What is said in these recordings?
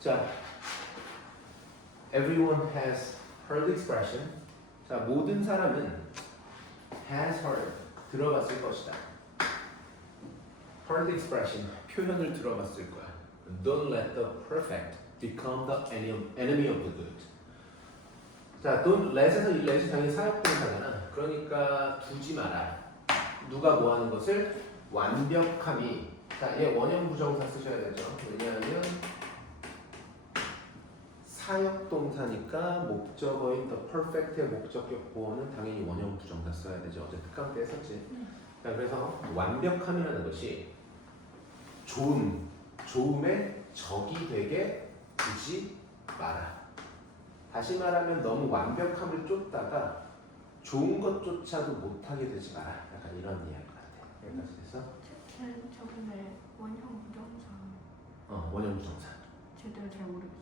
자, everyone has heard the expression. 자, 모든 사람은 has heard, 들어봤을 것이다. heard the expression, 표현을 들어봤을 거야. Don't let the perfect become the enemy of the good. 자, don't let에서 이 let이 당연히 사역동사잖아. 그러니까 두지 마라. 누가 뭐 하는 것을? 완벽함이. 자, 얘 원형 부정사 쓰셔야 되죠. 왜냐하면 사역동사니까 목적어인 the perfect의 목적격 보어는 당연히 원형 부정사 써야 되죠. 어제 특강 때 했었지. 자, 그래서 완벽함이라는 것이 좋음의 적이 되게 두지 마라. 다시 말하면 너무 완벽함을 쫓다가 좋은 것조차도 못하게 되지 마라. 약간 이런 이야기 같아. 그래서 저번에 원형 부정사 원형 부정사. 제대로 잘 모르겠어.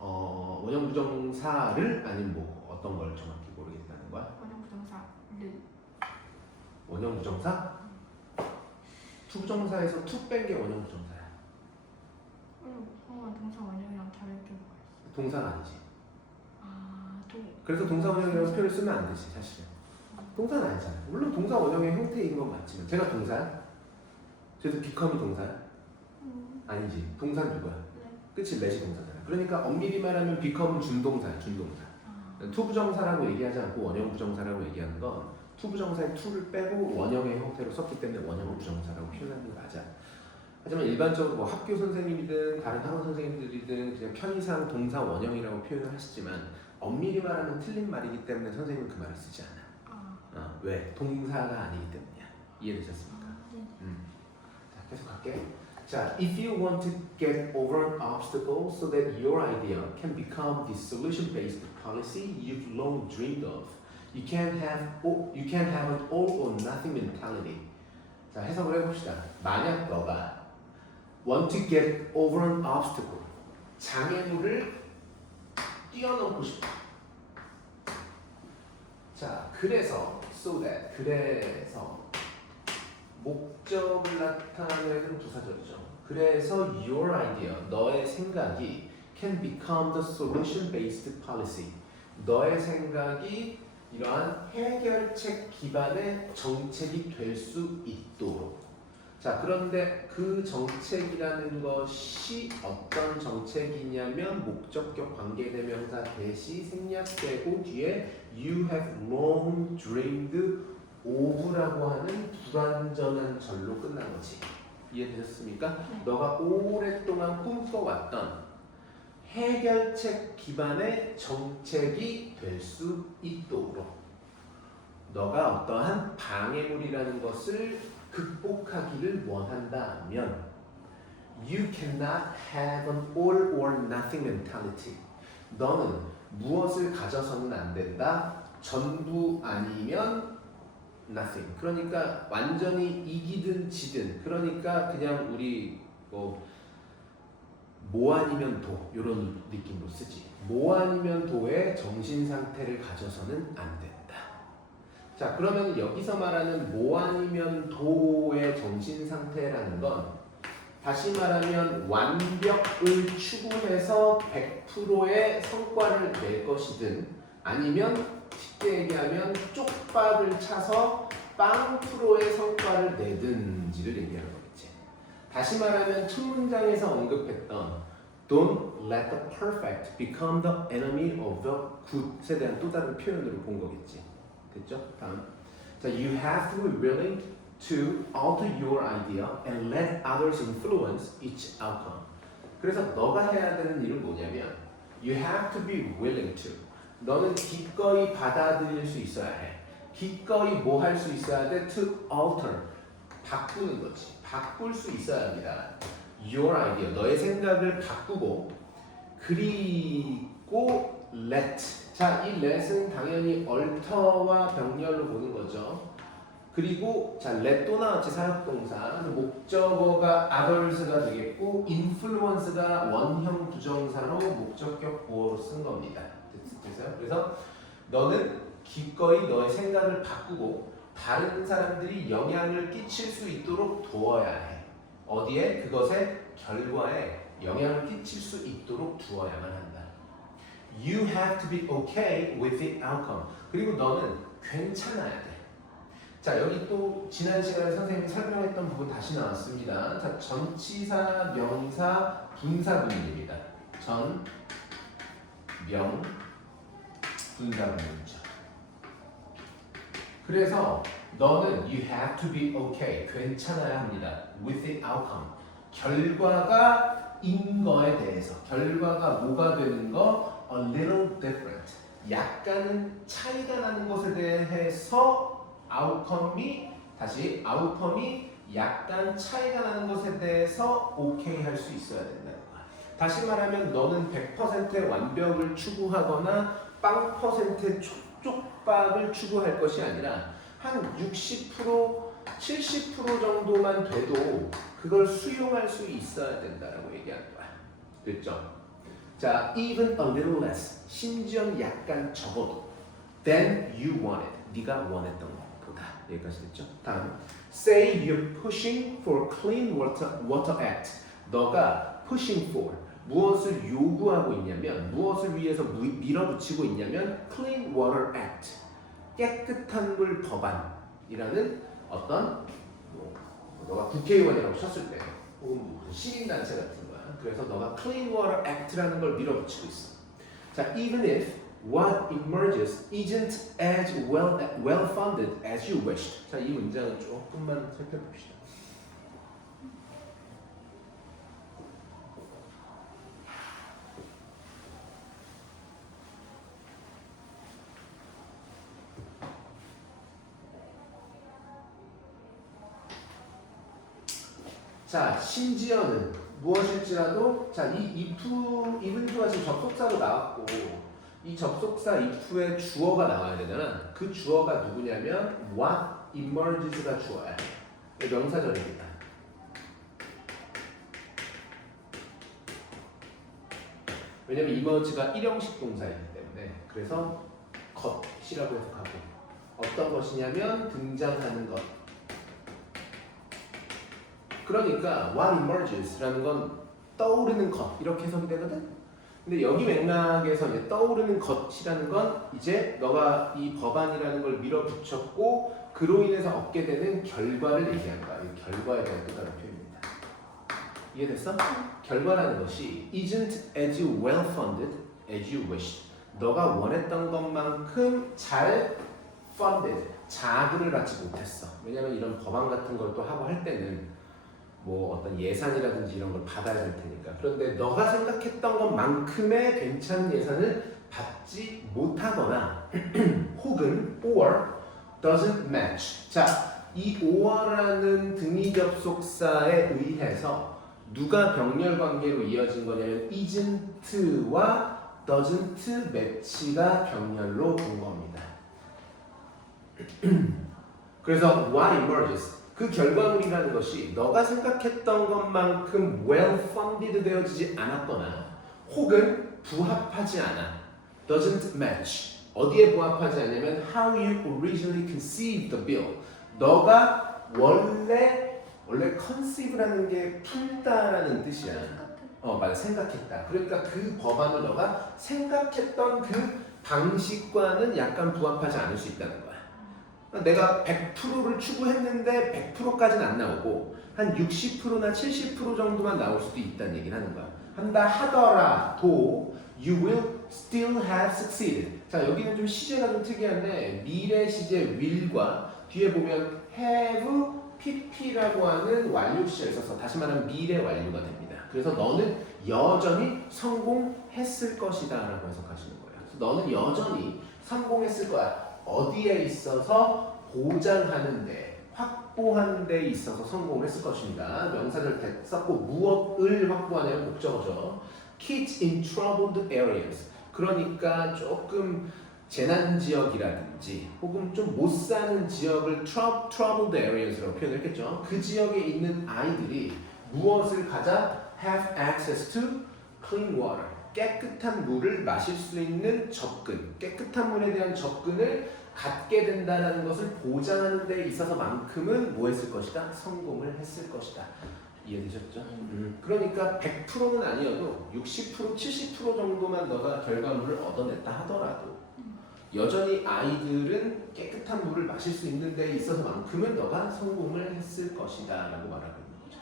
원형 부정사를 아니면 뭐 어떤 걸 정확히 모르겠다는 거야? 원형 부정사를. 원형 부정사? 투 부정사에서 투 뺀 게 원형 부정사야. 동사 원형이랑 다를 경우가 있어. 동사가 아니지. 그래서 동사 원형이라는 표현을 쓰면 안 되지 사실은. 동사는 아니잖아. 물론 동사 원형의 형태인 건 맞지만 제가 동사야? 그래서 become이 동사야? 아니지. 동사는 누구야? 그치? let이 동사잖아. 그러니까 엄밀히 말하면 become은 준동사야. 준동사. 투부정사라고 얘기하지 않고 원형 부정사라고 얘기하는 건 투부정사의 투를 빼고 원형의 형태로 썼기 때문에 원형 부정사라고 표현하는 게 맞아. 하지만 일반적으로 뭐 학교 선생님이든 다른 학원 선생님들이든 그냥 편의상 동사 원형이라고 표현을 하시지만 엄밀히 말하면 틀린 말이기 때문에 선생님은 그 말을 쓰지 않아. 왜? 동사가 아니기 때문이야. 이해되셨습니까? 자, 계속 갈게. 자, if you want to get over an obstacle so that your idea can become the solution-based policy you've long dreamed of, you can't have an all or nothing mentality. 자, 해석을 해봅시다. 만약 너가 want to get over an obstacle, 장애물을 뛰어넘고 싶다. 자, 그래서 so that, 그래서 목적을 나타내는 부사절이죠. 그래서 your idea, 너의 생각이 can become the solution-based policy. 너의 생각이 이러한 해결책 기반의 정책이 될 수 있도록. 자, 그런데 그 정책이라는 것이 어떤 정책이냐면 목적격 관계대명사 대시 생략되고 뒤에 you have long dreamed of라고 하는 불완전한 절로 끝난 거지. 이해되셨습니까? 네. 너가 오랫동안 꿈꿔왔던 해결책 기반의 정책이 될 수 있도록 너가 어떠한 방해물이라는 것을 극복하기를 원한다면 You cannot have an all or nothing mentality. 너는 무엇을 가져서는 안 된다. 전부 아니면 nothing. 그러니까 완전히 이기든 지든. 그러니까 그냥 우리 뭐 아니면 도 이런 느낌으로 쓰지. 뭐 아니면 도의 정신 상태를 가져서는 안 된다. 자, 그러면 여기서 말하는 뭐 아니면 도의 정신 상태라는 건 다시 말하면 완벽을 추구해서 100%의 성과를 낼 것이든 아니면 쉽게 얘기하면 쪽박을 차서 0%의 성과를 내든지를 얘기하는 거겠지. 다시 말하면 첫 문장에서 언급했던 Don't let the perfect become the enemy of the good에 대한 또 다른 표현으로 본 거겠지. 그렇죠? 다음. 자, you have to be willing to alter your idea and let others influence its outcome. 그래서 너가 해야 되는 일은 뭐냐면 you have to be willing to. 너는 기꺼이 받아들일 수 있어야 해. 기꺼이 뭐 할 수 있어야 돼? To alter. 바꾸는 거지. 바꿀 수 있어야 합니다. Your idea. 너의 생각을 바꾸고 그리고 let. 자, 이 let은 당연히 alter와 병렬로 보는 거죠. 그리고 자, let 또 나왔지. 사역동사. 목적어가 others가 되겠고 influence가 원형 부정사로 목적격 보어로 쓴 겁니다. 됐어요? 그래서 너는 기꺼이 너의 생각을 바꾸고 다른 사람들이 영향을 끼칠 수 있도록 도와야 해. 어디에? 그것의 결과에 영향을 끼칠 수 있도록 두어야만 한다. You have to be okay with the outcome. 그리고 너는 괜찮아야 돼. 자, 여기 또 지난 시간에 선생님이 설명했던 부분 다시 나왔습니다. 자, 전치사, 명사, 분사분입니다. 전, 명, 분사분이죠. 그래서 너는 you have to be okay. 괜찮아야 합니다. with the outcome. 결과가 인 거에 대해서. 결과가 뭐가 되는 거? a little different. 약간은 차이가 나는 것에 대해서 outcome이 약간 차이가 나는 것에 대해서 오케이 할 수 있어야 된다는 거야. 다시 말하면 너는 100%의 완벽을 추구하거나 0%의 쪽박을 추구할 것이 아니라 한 60%, 70% 정도만 돼도 그걸 수용할 수 있어야 된다라고 얘기하는 거야. 됐죠? 자, even a little less. 심지어는 약간 적어도 than you wanted. 네가 원했던 것보다. 여기까지 됐죠? 다음. Say you're pushing for clean water act. 너가 pushing for 무엇을 요구하고 있냐면 무엇을 위해서 밀어붙이고 있냐면 clean water act. 깨끗한 물 법안이라는 어떤 너가 국회의원이라고 쳤을 때 혹은 시민단체 같은 거야. 그래서 너가 Clean Water Act라는 걸 밀어붙이고 있어. 자, even if what emerges isn't as well funded as you wished. 자, 이 문장은 조금만 살펴봅시다. 자, 심지어는 무엇일지라도 자, 이 if가 지금 접속사로 나왔고 이 접속사 if의 주어가 나와야 되잖아. 그 주어가 누구냐면 what emerges가 주어야. 명사절입니다. 왜냐면 emerge가 일형식 동사이기 때문에 그래서 것이라고 해석하고 어떤 것이냐면 등장하는 것. 그러니까 what emerges라는 건 떠오르는 것 이렇게 해석이 되거든. 근데 여기 맥락에서 이제 떠오르는 것이라는 건 이제 너가 이 법안이라는 걸 밀어붙였고 그로 인해서 얻게 되는 결과를 얘기하는 거야. 이 결과에 대한 또 다른 표현입니다. 이해됐어? 결과라는 것이 isn't as well funded as you wished. 너가 원했던 것만큼 잘 funded, 자금을 받지 못했어. 왜냐면 이런 법안 같은 걸 또 하고 할 때는 뭐 어떤 예산이라든지 이런 걸 받아야 될 테니까. 그런데 너가 생각했던 것만큼의 괜찮은 예산을 받지 못하거나 혹은 or doesn't match. 자, 이 or라는 등위 접속사에 의해서 누가 병렬 관계로 이어진 거냐면 isn't와 doesn't match가 병렬로 온 겁니다. 그래서 what emerges 그 결과물이라는 것이 너가 생각했던 것만큼 well funded 되어지지 않았거나 혹은 부합하지 않아. doesn't match. 어디에 부합하지 않냐면 how you originally conceived the bill. 너가 원래 conceive라는 게 풀다라는 뜻이야. 맞아. 생각했다. 그러니까 그 법안을 너가 생각했던 그 방식과는 약간 부합하지 않을 수 있다는 거야. 내가 100%를 추구했는데 100%까지는 안 나오고 한 60%나 70% 정도만 나올 수도 있다는 얘기를 하는 거야. 한다 하더라도 you will still have succeeded. 자, 여기는 좀 시제가 좀 특이한데 미래 시제 will과 뒤에 보면 have pp라고 하는 완료 시제를 써서 다시 말하면 미래 완료가 됩니다. 그래서 너는 여전히 성공했을 것이다 라고 해석하시는 거예요. 그래서 너는 여전히 성공했을 거야. 어디에 있어서 보장하는데 확보하는 데 있어서 성공을 했을 것입니다. 명사를 썼고 무엇을 확보하냐면 목적어죠. Kids in troubled areas. 그러니까 조금 재난 지역이라든지 혹은 좀 못 사는 지역을 troubled areas라고 표현했겠죠. 그 지역에 있는 아이들이 무엇을 가자? Have access to clean water. 깨끗한 물을 마실 수 있는 접근, 깨끗한 물에 대한 접근을 갖게 된다는 것을 보장하는 데 있어서만큼은 뭐 했을 것이다? 성공을 했을 것이다. 이해되셨죠? 그러니까 100%는 아니어도 60%, 70% 정도만 너가 결과물을 얻어냈다 하더라도 여전히 아이들은 깨끗한 물을 마실 수 있는 데 있어서만큼은 너가 성공을 했을 것이다 라고 말하고 있는 거죠.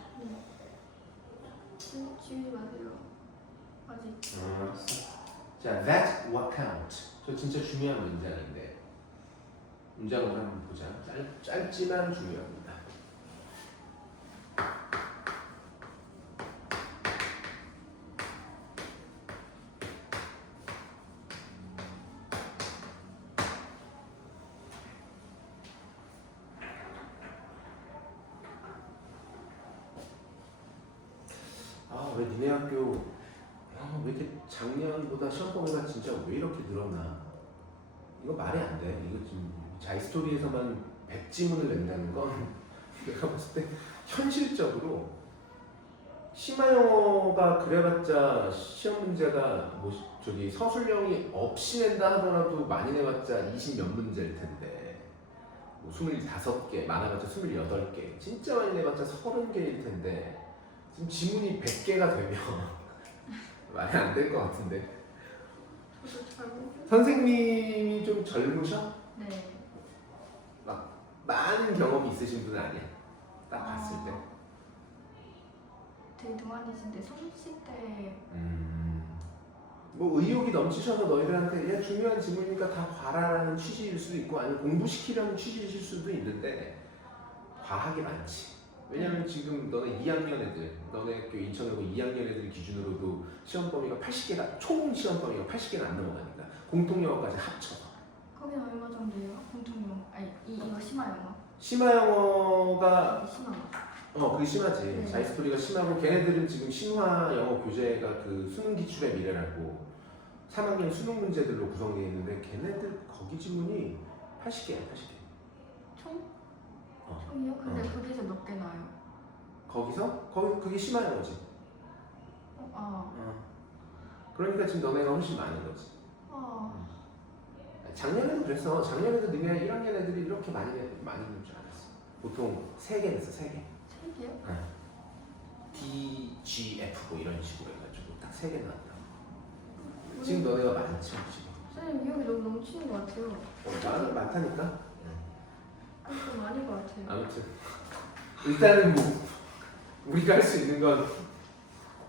지우지 마세요. 아직. 알았어. 자, that's what counts. 저 진짜 중요한 문장인데 문장을 한번 보자. 짧지만 중요합니다. 왜 니네 학교 왜 이렇게 작년보다 시험 범위가 진짜 왜 이렇게 늘어나? 이거 말이 안 돼. 이거 지금 자이스토리에서만 100지문을 낸다는 건 내가 봤을 때 현실적으로 심화 영어가 그래봤자 시험 문제가 뭐 저기 서술형이 없이 낸다 하더라도 많이 내봤자 20 몇 문제일 텐데 뭐 25개, 많아봤자 28개, 진짜 많이 내봤자 30개일 텐데 지금 지문이 100개가 되면 말이 안 될 것 같은데. 저도 잘 모르겠어요. 선생님이 좀 젊으셔? 네. 많은 경험이 있으신 분은 아니야? 딱 봤을 때. 되게 동안이신데 30대. 뭐 의욕이 넘치셔서 너희들한테 얘 중요한 질문이니까 다 봐라라는 취지일 수도 있고 아니면 공부시키려는 취지이실 수도 있는데 과학이 많지. 왜냐면 지금 너네 2학년 애들, 너네 학교 인천여고 2학년 애들 기준으로도 시험 범위가 80개가, 총 시험 범위가 80개가 안 넘어가니까 공통영어까지 합쳐서. 거기는 얼마 정도예요? 공통용. 아니 이거 심화 영어. 심화 영어가 심화. 그게 심하지. 네. 자이스토리가 심하고 걔네들은 지금 심화 영어 교재가 그 수능 기출의 미래라고 3학년 수능 문제들로 구성되어 있는데 걔네들 거기 지문이 80개야, 80개. 총? 총이요? 근데 어. 거기서 몇 개 나요? 거기 그게 심화 영어지. 그러니까 지금 너네가 훨씬 많은 거지. 작년에도 그랬어. 작년에도 니네 1학년 애들이 이렇게 많이 낼 줄 알았어. 보통 3개 냈어, 3개. 3개요? D, G, F 뭐 이런 식으로 해가지고 딱 3개 나왔다. 지금 너네가 많지, 지금. 선생님 기억이 너무 넘치는 것 같아요. 많다니까? 좀 많은 것 같아요. 아무튼 일단은 뭐 우리가 할 수 있는 건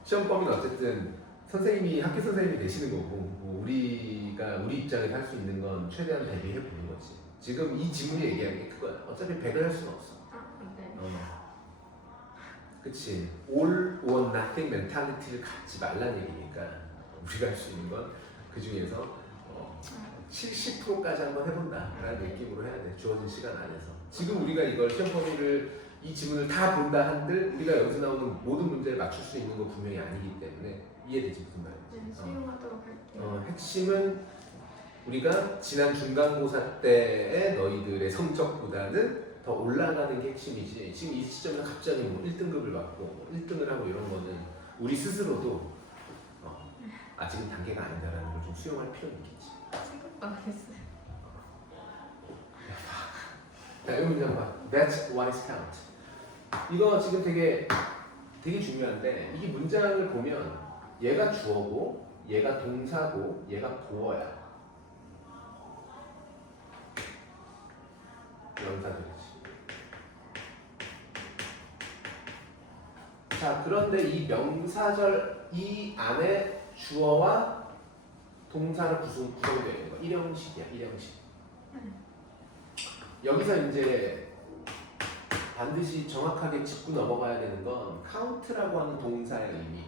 시험 범위는 어쨌든 선생님이 학교 선생님이 내시는 거고 뭐 우리가 우리 입장에서 할 수 있는 건 최대한 대비해 보는 거지. 지금 이 지문이 얘기하는 게 그거야. 어차피 100을 할 수는 없어. 네. 그치. All or nothing mentality를 갖지 말란 얘기니까 우리가 할 수 있는 건 그 중에서 70%까지 한번 해본다라는 느낌으로 해야 돼. 주어진 시간 안에서. 지금 우리가 이걸 시험 범위를 이 지문을 다 본다 한들 우리가 여기서 나오는 모든 문제를 맞출 수 있는 건 분명히 아니기 때문에 이해되지 무슨 말인지. 네, 수용하도록 할게요. 핵심은 우리가 지난 중간고사 때의 너희들의 성적보다는 더 올라가는 게 핵심이지. 지금 이 시점에서 갑자기 뭐 1등급을 받고 1등을 하고 이런 거는 우리 스스로도 아직은 단계가 아니다라는 걸 좀 수용할 필요는 있겠지. 생각도 안 했어요. 자, 이 문장 봐. That's what is count. 이거 지금 되게 중요한데 이 문장을 보면 얘가 주어고 얘가 동사고 얘가 보어야. 명사들이지. 자, 그런데 이 명사절 이 안에 주어와 동사로 구성되어 있는 거. 일형식이야, 일형식. 여기서 이제 반드시 정확하게 짚고 넘어가야 되는 건 count라고 하는 동사의 의미.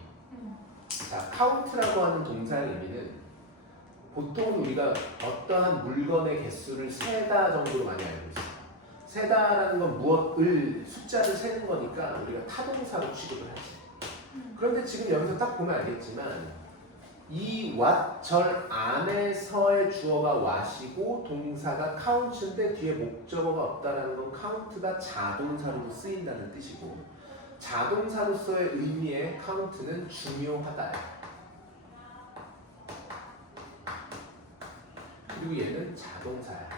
자, count라고 하는 동사의 의미는 보통 우리가 어떠한 물건의 개수를 세다 정도로 많이 알고 있어요. 세다라는 건 무엇을 숫자를 세는 거니까 우리가 타동사로 취급을 하지. 그런데 지금 여기서 딱 보면 알겠지만 이 what 절 안에서의 주어가 what이고 동사가 count인데 뒤에 목적어가 없다라는 건 count가 자동사로 쓰인다는 뜻이고 자동사로서의 의미의 count는 중요하다. 그리고 얘는 자동사야.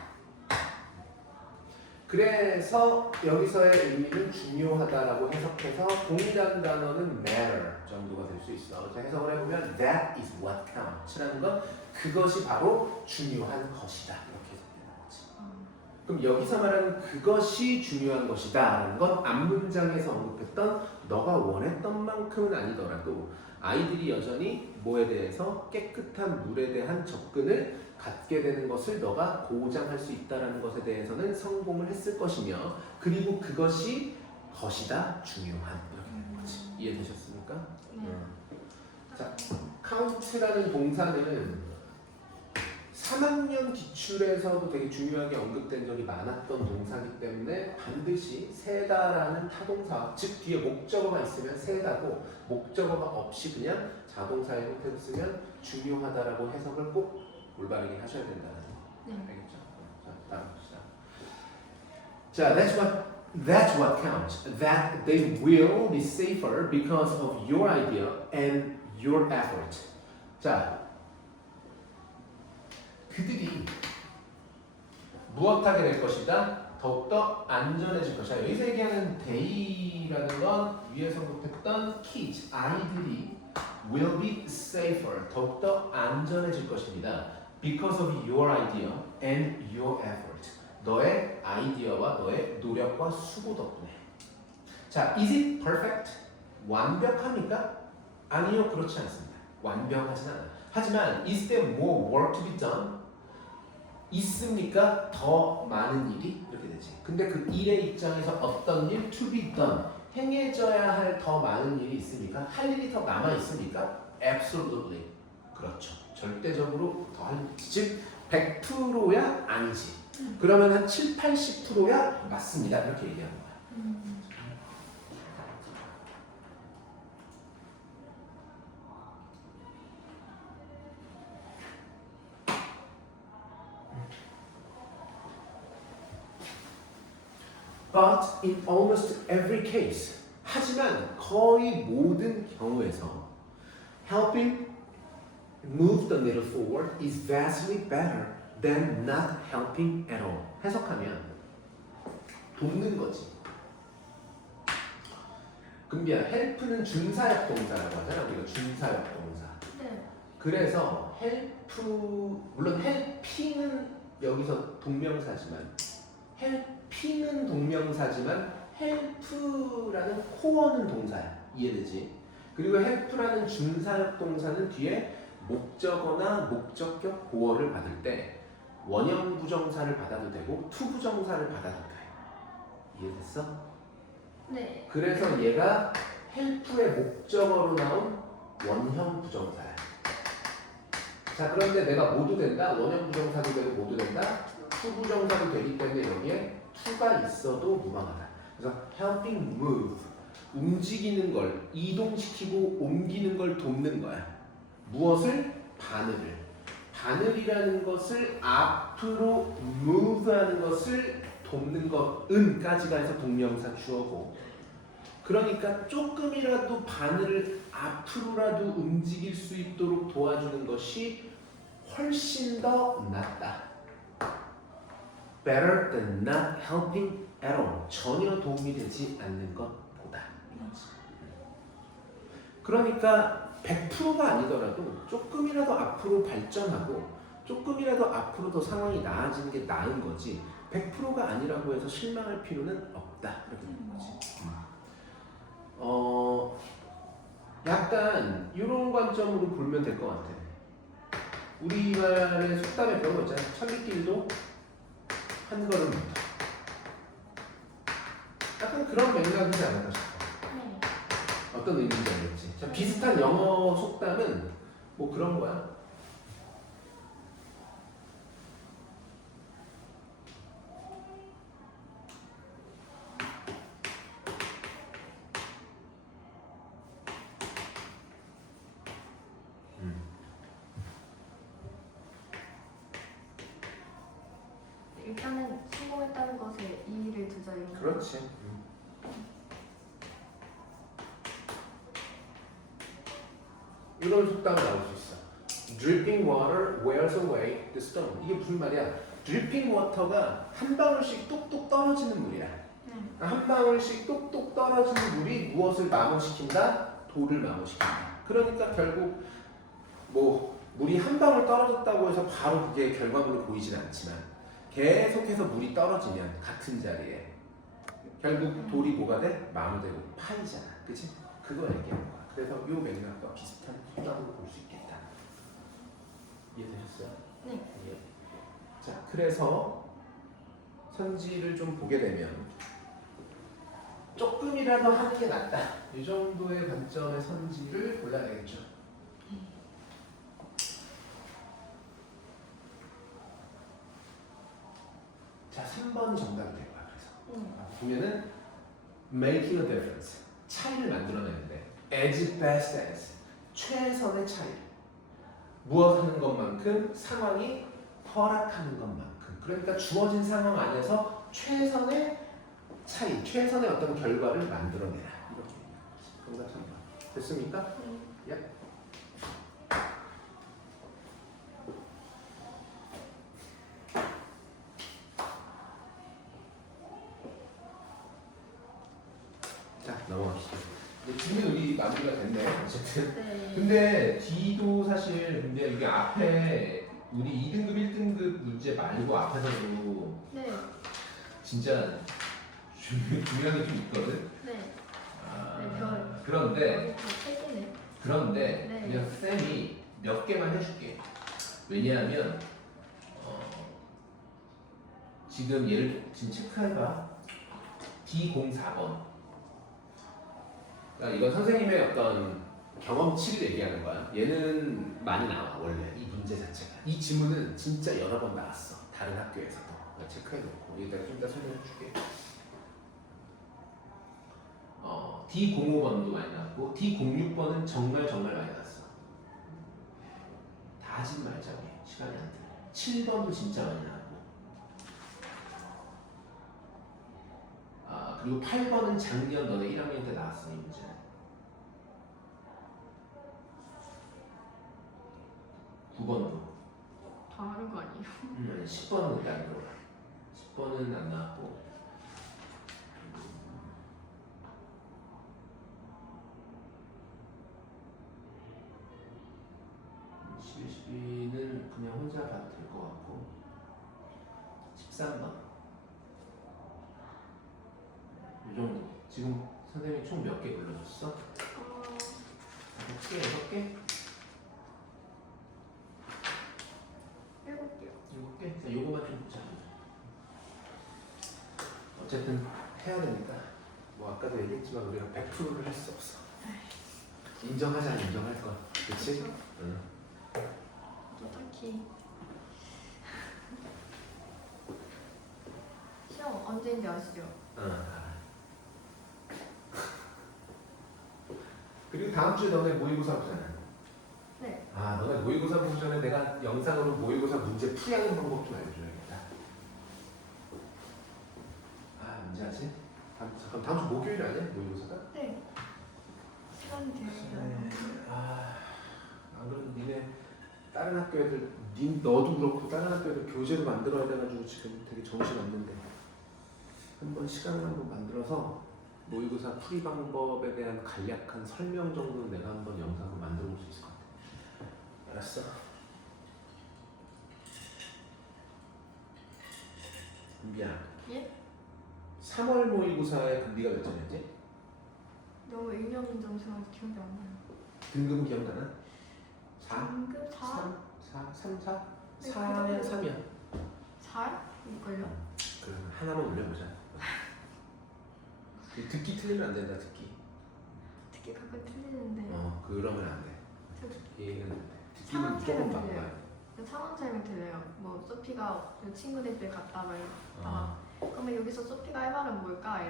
그래서 여기서의 의미는 중요하다라고 해석해서 동일한 단어는 matter 정도가 될 수 있어. 그래서 해석을 해보면 that is what counts라는 건 그것이 바로 중요한 것이다. 이렇게 해석되는 거지. 그럼 여기서 말하는 그것이 중요한 것이다라는 건 앞문장에서 언급했던 너가 원했던 만큼은 아니더라도 아이들이 여전히 뭐에 대해서 깨끗한 물에 대한 접근을 갖게 되는 것을 너가 보장할 수 있다는 것에 대해서는 성공을 했을 것이며 그리고 그것이 것이다 중요한 이렇게 되는 거지. 이해되셨습니까? 네. 자, count라는 동사는 3학년 기출에서도 되게 중요하게 언급된 적이 많았던 동사이기 때문에 반드시 세다라는 타동사, 즉 뒤에 목적어가 있으면 세다고 목적어가 없이 그냥 자동사의 형태로 쓰면 중요하다라고 해석을 꼭 올바르게 하셔야 된다는 거. 네. 알겠죠? 자, 다음 봅시다. 자, that's what counts. That they will be safer because of your idea and your effort. 자, 그들이 무엇하게 될 것이다? 더욱더 안전해질 것이다. 여기서 얘기하는 they라는 건 위에서 언급했던 kids, 아이들이 will be safer, 더욱더 안전해질 것입니다. Because of your idea and your effort. 너의 아이디어와 너의 노력과 수고 덕분에. 자, is it perfect? 완벽합니까? 아니요, 그렇지 않습니다. 완벽하진 않아요. 하지만 is there more work to be done? 있습니까? 더 많은 일이? 이렇게 되지. 근데 그 일의 입장에서 어떤 일? to be done. 행해져야 할 더 많은 일이 있습니까? 할 일이 더 남아 있습니까? Absolutely. 그렇죠. 절대적으로 더 할 일. 즉 100%야 아니지. 그러면 한 7, 80%야 맞습니다. 이렇게 얘기하는 거야. But in almost every case, 하지만 거의 모든 경우에서 helping move the needle forward is vastly better than not helping at all. 해석하면 돕는 거지. 금비야, help는 준사역 동사라고 하잖아. 우리가 준사역 동사. 네. 그래서 help, 물론 helping은 여기서 동명사지만 helping은 동명사지만 help라는 코어는 동사야. 이해되지? 그리고 help라는 준사역 동사는 뒤에 목적어나 목적격 보어를 받을 때 원형 부정사를 받아도 되고 투부정사를 받아도 돼. 이해됐어? 네. 그래서 얘가 help의 목적어로 나온 원형 부정사야. 자, 그런데 내가 모두 된다. 원형 부정사도 되고 모두 된다. 투부정사도 되기 때문에 여기에 to가 있어도 무방하다. 그래서 helping move, 움직이는 걸, 이동시키고 옮기는 걸 돕는 거야. 무엇을? 바늘을. 바늘이라는 것을 앞으로 move하는 것을 돕는 것, 은까지가 해서 동명사 주어고. 그러니까 조금이라도 바늘을 앞으로라도 움직일 수 있도록 도와주는 것이 훨씬 더 낫다. Better than not helping at all. 전혀 도움이 되지 않는 것보다. 그러니까 100%가 아니더라도 조금이라도 앞으로 발전하고 조금이라도 앞으로 더 상황이 나아지는 게 나은 거지 100%가 아니라고 해서 실망할 필요는 없다. 이렇게 되는 거지. 약간 이런 관점으로 보면 될 것 같아. 우리말의 속담에 그런 거 있잖아. 천리길도 한 걸음 더. 약간 그런 맥락이지 않을까 싶어. 네. 어떤 의미인지 알겠지? 자, 비슷한 영어 속담은 뭐 그런 거야. 일단은 성공했다는 것에 의의를 두자 이런 거. 그렇지. 이런 속담이 나올 수 있어. Dripping water wears away the stone. 이게 무슨 말이야? 드리핑 워터가 한 방울씩 뚝뚝 떨어지는 물이야. 네. 한 방울씩 뚝뚝 떨어지는 물이 무엇을 마모시킨다? 돌을 마모시킨다. 그러니까 결국 뭐 물이 한 방울 떨어졌다고 해서 바로 그게 결과물로 보이진 않지만 계속해서 물이 떨어지면 같은 자리에 결국 돌이 뭐가 돼? 마모되고 파이잖아. 그치? 그거 얘기하는 거야. 그래서 요 맥락과 비슷한 소감으로 볼 수 있겠다. 이해되셨어요? 네. 예. 자, 그래서 선지를 좀 보게 되면 조금이라도 하는 게 낫다. 이 정도의 관점의 선지를 골라야 되겠죠. 자, 3번이 정답이 될 거야. 그래서 보면은 making a difference, 차이를 만들어내는데 as best as, 최선의 차이. 무엇 하는 것만큼 상황이 허락하는 것만큼. 그러니까 주어진 상황 안에서 최선의 차이, 최선의 어떤 결과를 만들어내라. 이렇게 정답 3번. 됐습니까? 예. 자, 넘어갑시다. 지금 우리 마무리가 됐네. 어쨌든. 네. 근데 D도 사실 근데 이게 앞에 우리 2등급, 1등급 문제 말고 앞에서도 네. 진짜 중요한 게 좀 있거든. 네. 아, 네, 별. 그런데 책이네. 그런데 네. 그냥 쌤이 몇 개만 해줄게. 왜냐하면 지금 지금 체크해봐. D04번. 그러니까 이건 선생님의 어떤 경험치를 얘기하는 거야. 얘는 많이 나와 원래 이 문제 자체가. 이 지문은 진짜 여러 번 나왔어. 다른 학교에서도. 체크해놓고 여기다가 좀 더 설명해줄게. D05번도 많이 나왔고 D06번은 정말 많이 나왔어. 다 하지 말자고. 시간이 안 돼. 7번도 진짜 많이 나왔고. 그리고 8번은 작년 너네 1학년 때 나왔어 이 문제는. 다 하는 거 아니에요? 10번은 그때 안 들어가. 10번은 안 나왔고. 11는 그냥 혼자 봐도 될 것 같고. 13번. 이 정도. 지금 선생님이 총 몇 개 불러줬어? 5개, 6개? 7개요. 7개? 자, 요거만 좀 보자. 어쨌든 해야 되니까. 뭐 아까도 얘기했지만 우리가 100%를 할 수 없어. 인정하자 인정할 거. 그치? 그쵸. 응. 또 딱히 시험 언제인지 아시죠? 응. 그리고 다음 주에 너네 모의고사 보잖아. 네. 너네 모의고사 보기 전에 내가 영상으로 모의고사 문제 풀이하는 방법 좀 알려줘야겠다. 언제 하지? 잠깐 다음 주 목요일 아니야? 모의고사가? 네. 시간이 되면 안 그래도 니네 다른 학교 애들, 너도 그렇고 다른 학교 애들 교재로 만들어야 돼가지고 지금 되게 정신 없는데 한번 시간을 한번 만들어서 모의고사 풀이 방법에 대한 간략한 설명 정도는 내가 한번 영상으로 만들어 볼 수 있을 것 같아. 알았어? 미안. 예? 3월 모의고사의 금비가 몇 점이었지? 너무 일념인 점수가 기억이 안 나요. 등급은 기억나나? 4? 등급 4? 3? 3? 4? 네, 4면 그 3이야. 4일걸요? 그럼 하나만 올려보자. 듣기 틀리면 안 된다. 듣기. 특히 가끔 틀리는데 그러면 안 돼. 저 듣기는 안 돼. 듣기는 상황 무조건 차이가 바꿔야 틀려요. 돼. 상황 차이가 들려요. 뭐 소피가 그 친구들 때 갔다 막 어. 그러면 여기서 소피가 할 말은 뭘까?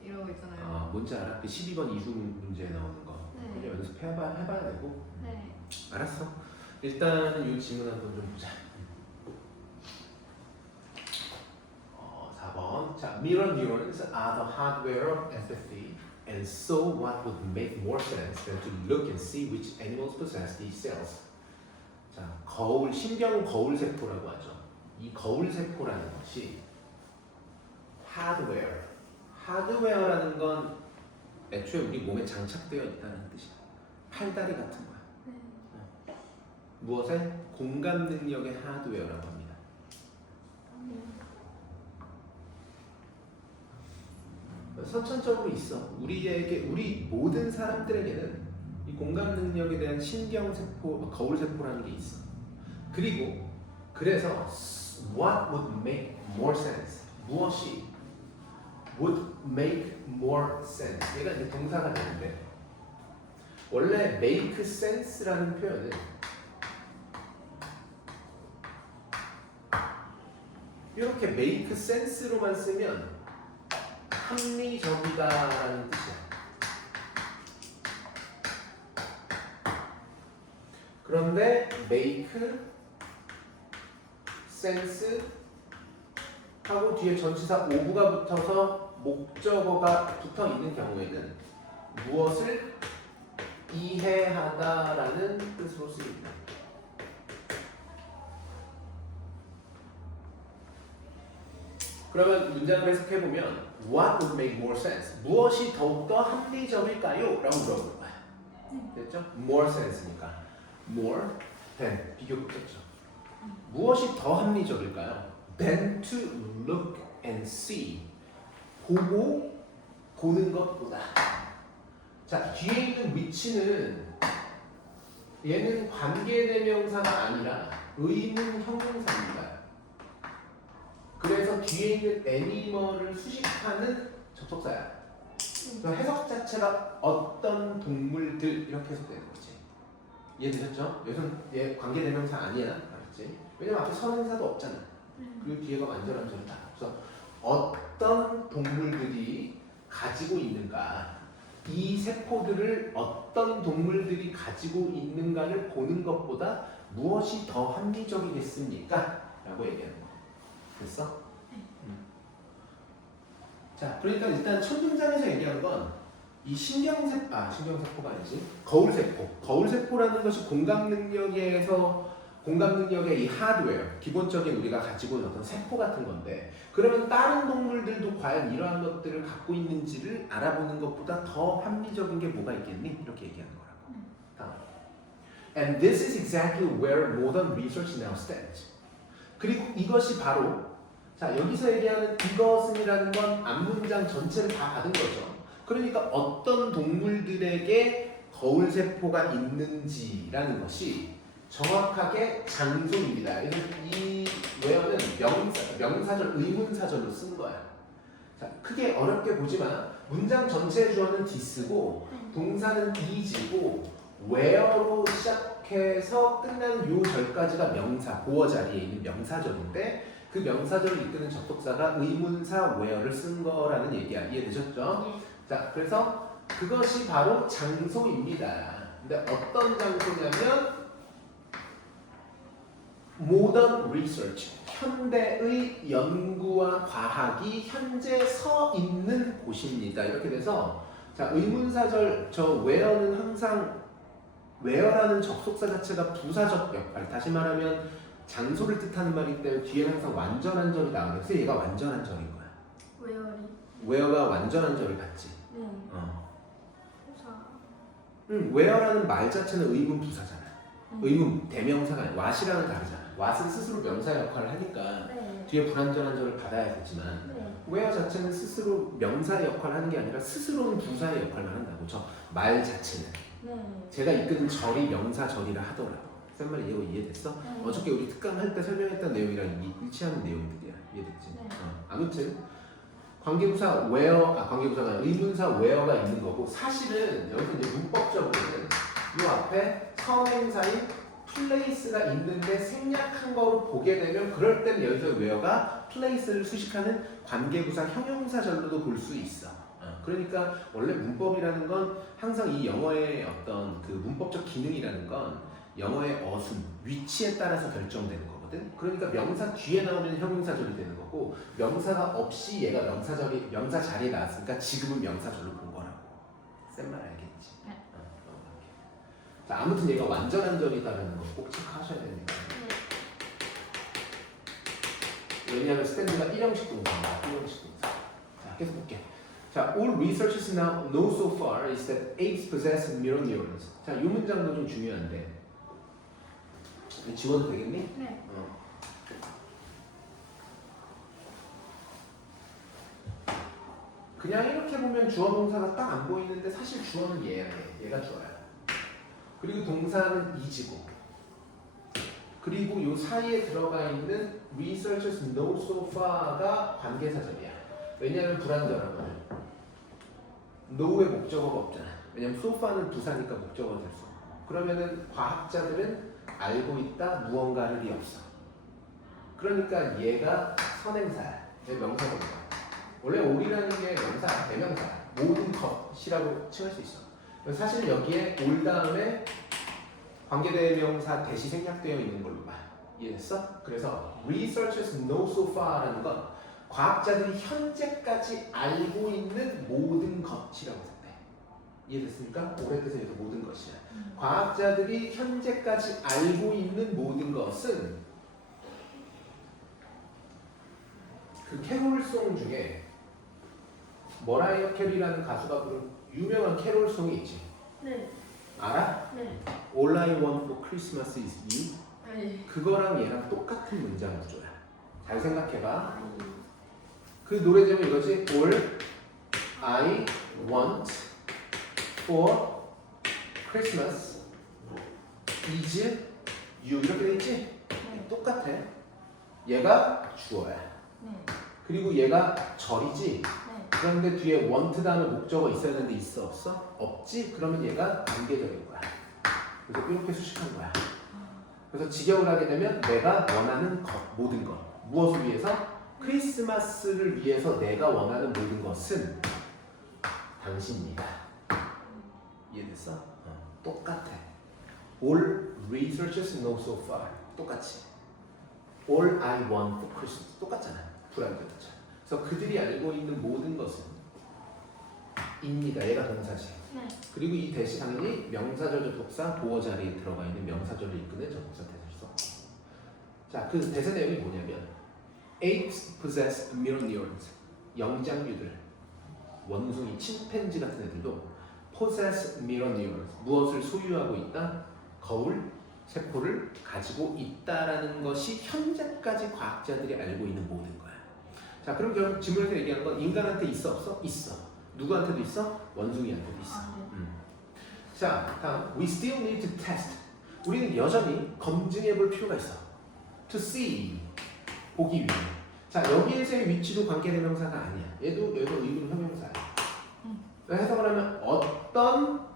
이러고 있잖아요. 뭔지 알아? 그 12번 이수 문제 나오는 거. 네. 그냥 해봐야 되고. 네. 알았어. 일단은 이 질문 한번 좀 보자. 4번. 자, mirror neurons are the hardware of empathy, and so what would make more sense than to look and see which animals possess these cells? 자, 신경 거울 세포라고 하죠. 이 거울 세포라는 것이 하드웨어. 하드웨어라는 건 애초에 우리 몸에 장착되어 있다는 뜻이야. 팔다리 같은 거야. 네. 무엇에? 공감 능력의 하드웨어라고 합니다. 선천적으로 있어. 우리 모든 사람들에게는 이 공감 능력에 대한 신경세포, 거울 세포라는 게 있어. 그리고 그래서 what would make more sense? 무엇이 would make more sense? 얘가 이제 동사가 되는데 원래 make sense라는 표현은 이렇게 make sense로만 쓰면 합리적이다라는 뜻이야. 그런데 make sense 하고 뒤에 전치사 ove가 붙어서 목적어가 붙어 있는 경우에는 무엇을 이해하다라는 뜻으로 쓰입니다. 그러면 문장을 해석해보면 What would make more sense? 무엇이 더욱더 합리적일까요? 라고 물어보는 거야. 됐죠? More sense니까 more than 비교급했죠. 무엇이 더 합리적일까요? Than to look and see. 보는 것보다. 자, 뒤에 있는 위치는 얘는 관계대명사가 아니라 의문 형용사입니다. 그래서 뒤에 있는 애니멀을 수식하는 접속사야. 그래서 해석 자체가 어떤 동물들 이렇게 해석되는 거지. 이해되셨죠? 여기서는 얘 관계대명사 아니야. 알았지? 왜냐면 앞에 선행사도 없잖아. 그리고 뒤에가 완전한 절이다. 그래서 어떤 동물들이 가지고 있는가, 이 세포들을 어떤 동물들이 가지고 있는가를 보는 것보다 무엇이 더 합리적이겠습니까? 라고 얘기하는 거야. 됐어? 자, 그러니까 일단 첫 문장에서 얘기한 건 이 신경세포가 아니지, 거울세포. 거울세포라는 것이 공감 능력의 이 하드웨어, 기본적인 우리가 가지고 있는 어떤 세포 같은 건데, 그러면 다른 동물들도 과연 이러한 것들을 갖고 있는지를 알아보는 것보다 더 합리적인 게 뭐가 있겠니? 이렇게 얘기하는 거라고. 다음. And this is exactly where modern research now stands. 그리고 이것이 바로, 자, 여기서 얘기하는 이것은이라는 건 앞문장 전체를 다 받은 거죠. 그러니까 어떤 동물들에게 거울세포가 있는지라는 것이 정확하게 장소입니다. 이 where는 명사절, 의문사절로 쓴 거야. 자, 크게 어렵게 보지 마. 문장 전체의 주어는 this고 동사는 is고 where로 시작해서 끝나는 요 절까지가 명사, 보어 자리에 있는 명사절인데 그 명사절을 이끄는 접속사가 의문사 where를 쓴 거라는 얘기야. 이해되셨죠? 자, 그래서 그것이 바로 장소입니다. 근데 어떤 장소냐면 modern research, 현대의 연구와 과학이 현재 서 있는 곳입니다. 이렇게 돼서 자, 의문사절 저 where는 항상 where라는 접속사 자체가 부사적 역할, 다시 말하면 장소를 뜻하는 말이기 때문에 뒤에 항상 완전한 절이 나오는 그래서 얘가 완전한 절인 거야. where가 완전한 절을 갖지. 네. 부사. where라는 말 자체는 의문 부사잖아. 의문 대명사가 아니야. what이랑은 다르잖아. what은 스스로 명사 역할을 하니까 네. 뒤에 불완전한 절을 받아야겠지만 네. where 자체는 스스로 명사의 역할을 하는 게 아니라 스스로는 부사의 역할을 한다고. 저 말 자체는 네. 제가 이끄는 절이 명사절이라 하더라도. 쌤 말이 이해됐어? 네. 어저께 우리 특강할 때 설명했던 내용이랑 일치하는 내용들이야. 이해됐지? 네. 아무튼 관계부사 관계부사가 의문사 where가 있는 거고, 사실은 여기서 이제 문법적으로는 이 앞에 선행사인 place가 있는데 생략한 거로 보게 되면 그럴 때는 여기서 where가 place를 수식하는 관계부사 형용사절로도 볼 수 있어. 그러니까 원래 문법이라는 건 항상 이 영어의 어떤 그 문법적 기능이라는 건 영어의 어순, 위치에 따라서 결정되는 거거든. 그러니까 명사 뒤에 나오면 형용사절이 되는 거고, 명사가 없이 얘가 명사 자리에 나왔으니까 지금은 명사절로 본 거라고. 쌤 말 알겠지? 네. 자, 아무튼 얘가 완전한 절이다라는 거 꼭 체크하셔야 됩니다. 왜냐하면 stand가 1형식 동사입니다. 1형식 동사. 자, 계속 볼게. 자, all researchers now know so far is that apes possess mirror neurons. 자, 이 문장도 좀 중요한데. 지워도 되겠니? 네. 그냥 이렇게 보면 주어 동사가 딱 안 보이는데 사실 주어는 얘야. 얘가 주어야. 그리고 동사는 is고. 그리고 요 사이에 들어가 있는 researchers know so far가 관계사절이야. 왜냐하면 불완전한 know의 목적어가 없잖아. 왜냐면 so far는 부사니까 목적어가 될 수 없고. 그러면은 과학자들은 알고 있다 무언가를이 없어. 그러니까 얘가 선행사야. 얘 명사가 뭐야? 원래 all이라는 게 명사야, 대명사야. 모든 것이라고 칭할 수 있어. 사실 여기에 all 다음에 관계대명사 대시 생략되어 있는 걸로 봐. 이해됐어? 그래서 researchers know so far라는 건 과학자들이 현재까지 알고 있는 모든 것이라고 생각해. 이해됐습니까? 오래돼서 여기서 모든 것이야. 과학자들이 현재까지 알고 있는 모든 것은 그 캐롤송 중에 머라이어 캐리라는 가수가 부른 유명한 캐롤송이 있지. 네. 알아? 네. All I want for Christmas is you. 아이. 그거랑 얘랑 똑같은 문장 구조야. 잘 생각해봐. 아이. 그 노래 제목 이거지. All I want for Christmas is you. 이렇게 돼 있지? 네. 똑같아. 얘가 주어야. 네. 그리고 얘가 절이지. 네. 그런데 뒤에 want 다음에 목적어 있어야 되는데 있어 없어? 없지? 그러면 얘가 관계적인 거야. 그래서 이렇게 수식한 거야. 그래서 직역을 하게 되면 내가 원하는 것, 모든 것. 무엇을 위해서? 크리스마스를 위해서 내가 원하는 모든 것은 당신입니다. 이해됐어? 똑같아. All researchers know so far. 똑같이. All I want for Christmas. 똑같잖아. 불완전하죠. 그래서 그들이 알고 있는 모든 것은 입니다. 얘가 동사지. 네. 그리고 이 대시 당연히 명사절 접속사 보어 자리에 들어가 있는 명사절을 이끄는 접속사 대절서. 자, 그 대세 내용이 뭐냐면 apes possess mirror neurons. 영장류들, 원숭이, 침팬지 같은 애들도 possess mirror neurons. 무엇을 소유하고 있다? 거울 세포를 가지고 있다라는 것이 현재까지 과학자들이 알고 있는 모든 거야. 자, 그럼 결국 질문에서 얘기하는 건 인간한테 있어 없어? 있어. 누구한테도 있어? 원숭이한테도 있어. 아, 네. 자, 다음 we still need to test. 우리는 여전히 검증해 볼 필요가 있어. to see, 보기 위해. 자, 여기에서의 위치도 관계대명사가 아니야. 얘도 의문 형용사야. 해석을 하면 어떤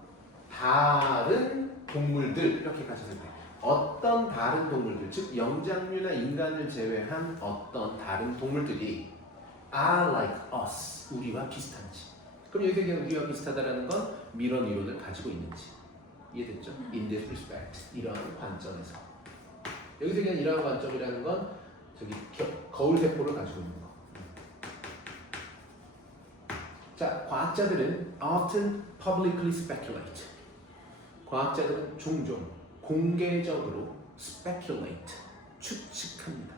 다른 동물들 이렇게 가져서 돼. 어떤 다른 동물들, 즉 영장류나 인간을 제외한 어떤 다른 동물들이 are like us, 우리와 비슷한지. 그럼 여기서 얘기하는 우리와 비슷하다라는 건 미러 이론을 가지고 있는지. 이해됐죠? In this respect, 이러한 관점에서. 여기서 얘기하는 이러한 관점이라는 건 저기 거울 세포를 가지고 있는 거. 자, 과학자들은 often publicly speculate. 과학자들은 종종 공개적으로 speculate, 추측합니다.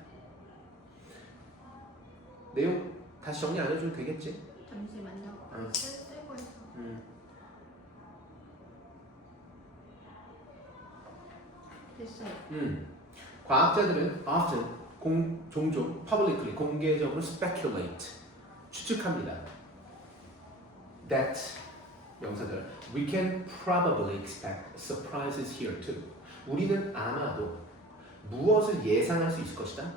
내용 다시 정리 안 해줘도 되겠지? 잠시만요. 응. 쓰고 있어. 됐어요. 과학자들은 often 종종 publicly 공개적으로 speculate, 추측합니다. That 명사절 we can probably expect surprises here too. 우리는 아마도 무엇을 예상할 수 있을 것이다.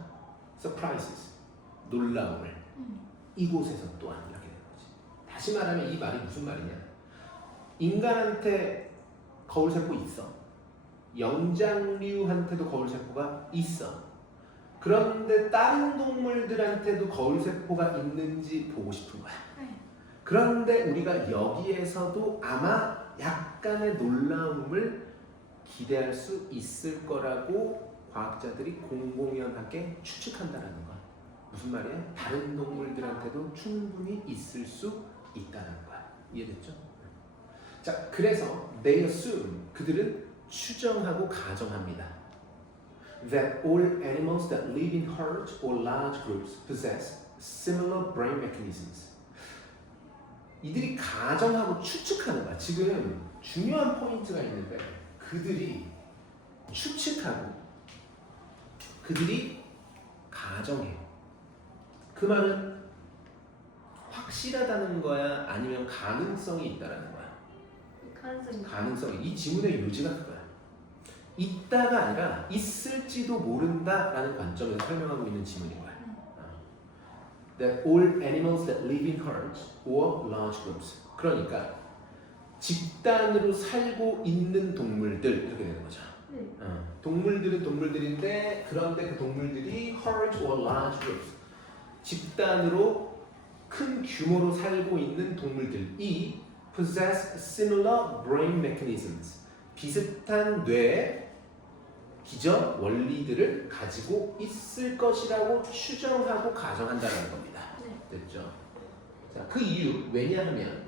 surprises, 놀라움을 이곳에서 또한 이렇게 되는 거지. 다시 말하면 이 말이 무슨 말이냐? 인간한테 거울세포 있어. 영장류한테도 거울세포가 있어. 그런데 다른 동물들한테도 거울세포가 있는지 보고 싶은 거야. 네. 그런데 우리가 여기에서도 아마 약간의 놀라움을 기대할 수 있을 거라고 과학자들이 공공연하게 추측한다는 거야. 무슨 말이야? 다른 동물들한테도 충분히 있을 수 있다는 거야. 이해됐죠? 자, 그래서 they assume, 그들은 추정하고 가정합니다. that all animals that live in herds or large groups possess similar brain mechanisms. 이들이 가정하고 추측하는 거야. 지금 중요한 포인트가 있는데 그들이 추측하고 그들이 가정해요. 그 말은 확실하다는 거야? 아니면 가능성이 있다라는 거야? 가능성이. 이 지문의 요지가 그거야. 있다가 아니라 있을지도 모른다라는 관점에서 설명하고 있는 지문인 거야. That all animals that live in herds or large groups. 그러니까 집단으로 살고 있는 동물들 이렇게 되는 거죠. 동물들은 동물들인데 그런데 그 동물들이 herds or large groups. 집단으로 큰 규모로 살고 있는 동물들이 possess similar brain mechanisms. 비슷한 뇌 기전 원리들을 가지고 있을 것이라고 추정하고 가정한다는 겁니다. 됐죠? 자, 그 이유 왜냐하면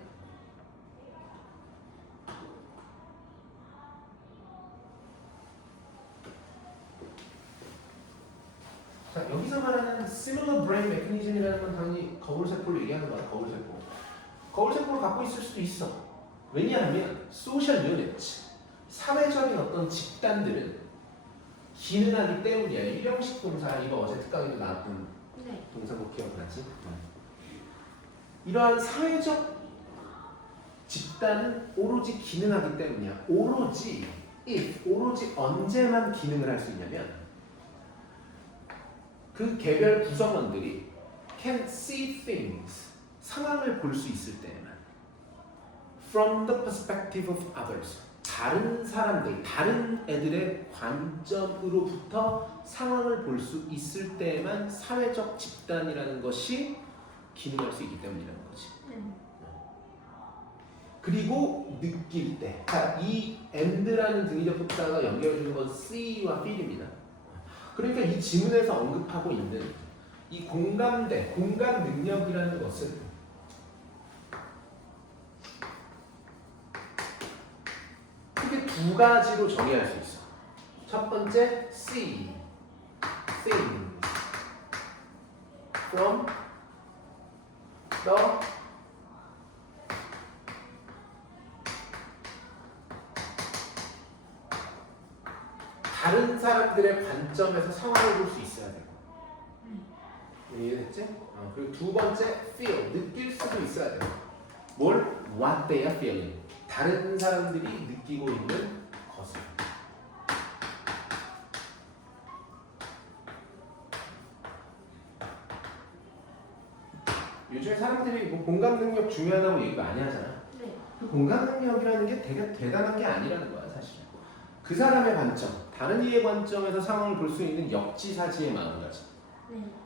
자, 여기서 말하는 similar brain mechanism이라는 건 당연히 거울세포를 얘기하는 거야. 거울세포. 거울세포를 갖고 있을 수도 있어. 왜냐하면 social units, 사회적인 어떤 집단들은 기능하기 때문이야. 일형식 동사, 이거 어제 특강에도 나왔던 동사고 기억나지? 이러한 사회적 집단은 오로지 기능하기 때문이야. 오로지 언제만 기능을 할 수 있냐면 그 개별 구성원들이 can see things, 상황을 볼 수 있을 때만 from the perspective of others, 다른 사람들, 다른 애들의 관점으로부터 상황을 볼 수 있을 때만 사회적 집단이라는 것이 기능할 수 있기 때문이라는 거지. 그리고 느낄 때, 자, 이 and라는 등위적 접사가 연결해주는 건 see와 feel입니다. 그러니까 이 지문에서 언급하고 있는 이 공감대, 공감 능력이라는 것은 크게 두 가지로 정의할 수 있어. 첫 번째, see things from the 다른 사람들의 관점에서 상황을 볼 수 있어야 되고. 이해됐지? 그리고 두 번째, feel, 느낄 수도 있어야 되고. 뭘? What they are feeling. 다른 사람들이 느끼고 있는 것을. 요즘에 사람들이 뭐 공감 능력 중요하다고 얘기 많이 하잖아. 그 공감 능력이라는 게 되게 대단한 게 아니라는 거야, 사실. 그 사람의 관점, 다른 이의 관점에서 상황을 볼 수 있는 역지사지의 마음가짐.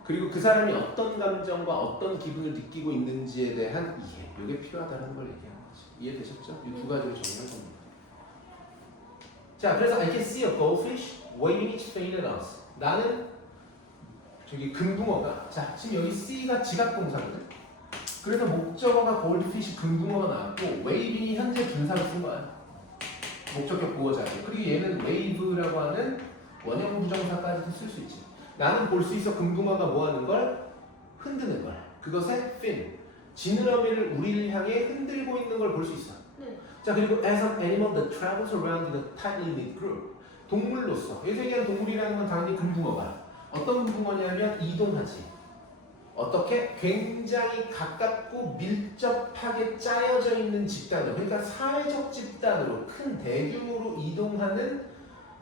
그리고 그 사람이 어떤 감정과 어떤 기분을 느끼고 있는지에 대한 이해. 이게 필요하다는 걸 얘기하는 거지. 이해되셨죠? 이 두 가지로 정리할 겁니다. 자, 그래서 I can see a goldfish waving its fin at us. 나는 저기 금붕어가, 자, 지금 여기 C가 지각동사거든. 그래서 목적어가 goldfish, 금붕어가 나왔고 waving이 현재 분사를 쓴 거야. 목적격 보호자고. 그리고 얘는 wave라고 하는 원형 부정사까지도 쓸 수 있지. 나는 볼 수 있어. 금붕어가 뭐 하는 걸? 흔드는 걸. 그것의 fin. 지느러미를 우리를 향해 흔들고 있는 걸 볼 수 있어. 자, 그리고 as an animal that travels around in a tightly knit group. 동물로서. 여기서 얘기하는 동물이라는 건 당연히 금붕어가. 어떤 금붕어냐면 이동하지. 어떻게? 굉장히 가깝고 밀접하게 짜여져 있는 집단으로, 그러니까 사회적 집단으로 큰 대규모로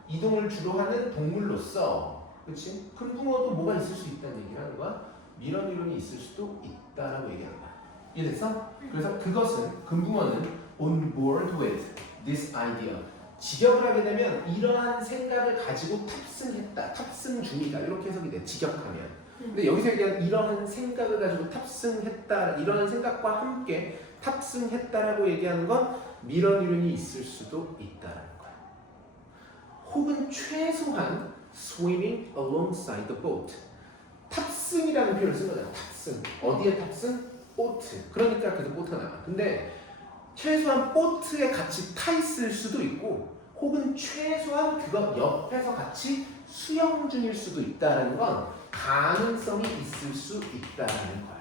이동을 주로 하는 동물로서, 그렇지? 금붕어도 뭐가 있을 수 있다는 얘기를 하는 거야. 미런 이론이 있을 수도 있다라고 얘기하는 거야. 이해됐어? 그래서 그것은, 금붕어는 on board with this idea. 직역을 하게 되면 이러한 생각을 가지고 탑승했다, 탑승 중이다, 이렇게 해석이 돼. 직역하면. 근데 여기서 얘기한 이러한 생각을 가지고 탑승했다, 이러한 생각과 함께 탑승했다라고 얘기하는 건 미런 이론이 있을 수도 있다라는 거야. 혹은 최소한 swimming alongside the boat. 탑승이라는 표현을 쓴 거잖아. 탑승. 어디에 탑승? 보트. 그러니까 그래서 보트가 나와. 근데 최소한 보트에 같이 타 있을 수도 있고, 혹은 최소한 그것 옆에서 같이 수영 중일 수도 있다는 건 가능성이 있을 수 있다는 거야.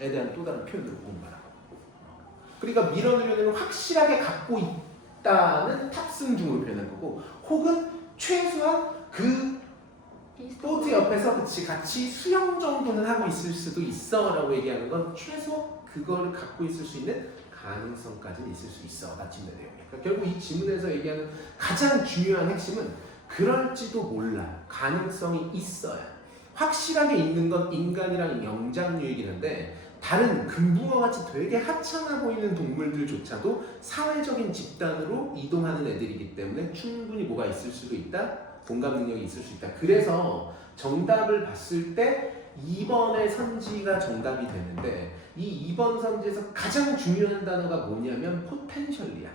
에 대한 또 다른 표현으로 본 거라고. 그러니까 밀어넣으려는 확실하게 갖고 있다는 탑승 중으로 표현한 거고, 혹은 최소한 그 보트 옆에서 같이 수영 정도는 하고 있을 수도 있어라고 얘기하는 건 최소 그걸 갖고 있을 수 있는 가능성까지는 있을 수 있어가 질문의 내용이에요. 그러니까 결국 이 질문에서 얘기하는 가장 중요한 핵심은 그럴지도 몰라, 가능성이 있어야. 확실하게 있는 건 인간이랑 영장류이긴 한데 다른 금붕어와 같이 되게 하찮아 보이는 동물들조차도 사회적인 집단으로 이동하는 애들이기 때문에 충분히 뭐가 있을 수도 있다? 공감 능력이 있을 수 있다. 그래서 정답을 봤을 때 2번의 선지가 정답이 되는데 이 2번 선지에서 가장 중요한 단어가 뭐냐면 포텐셜이야.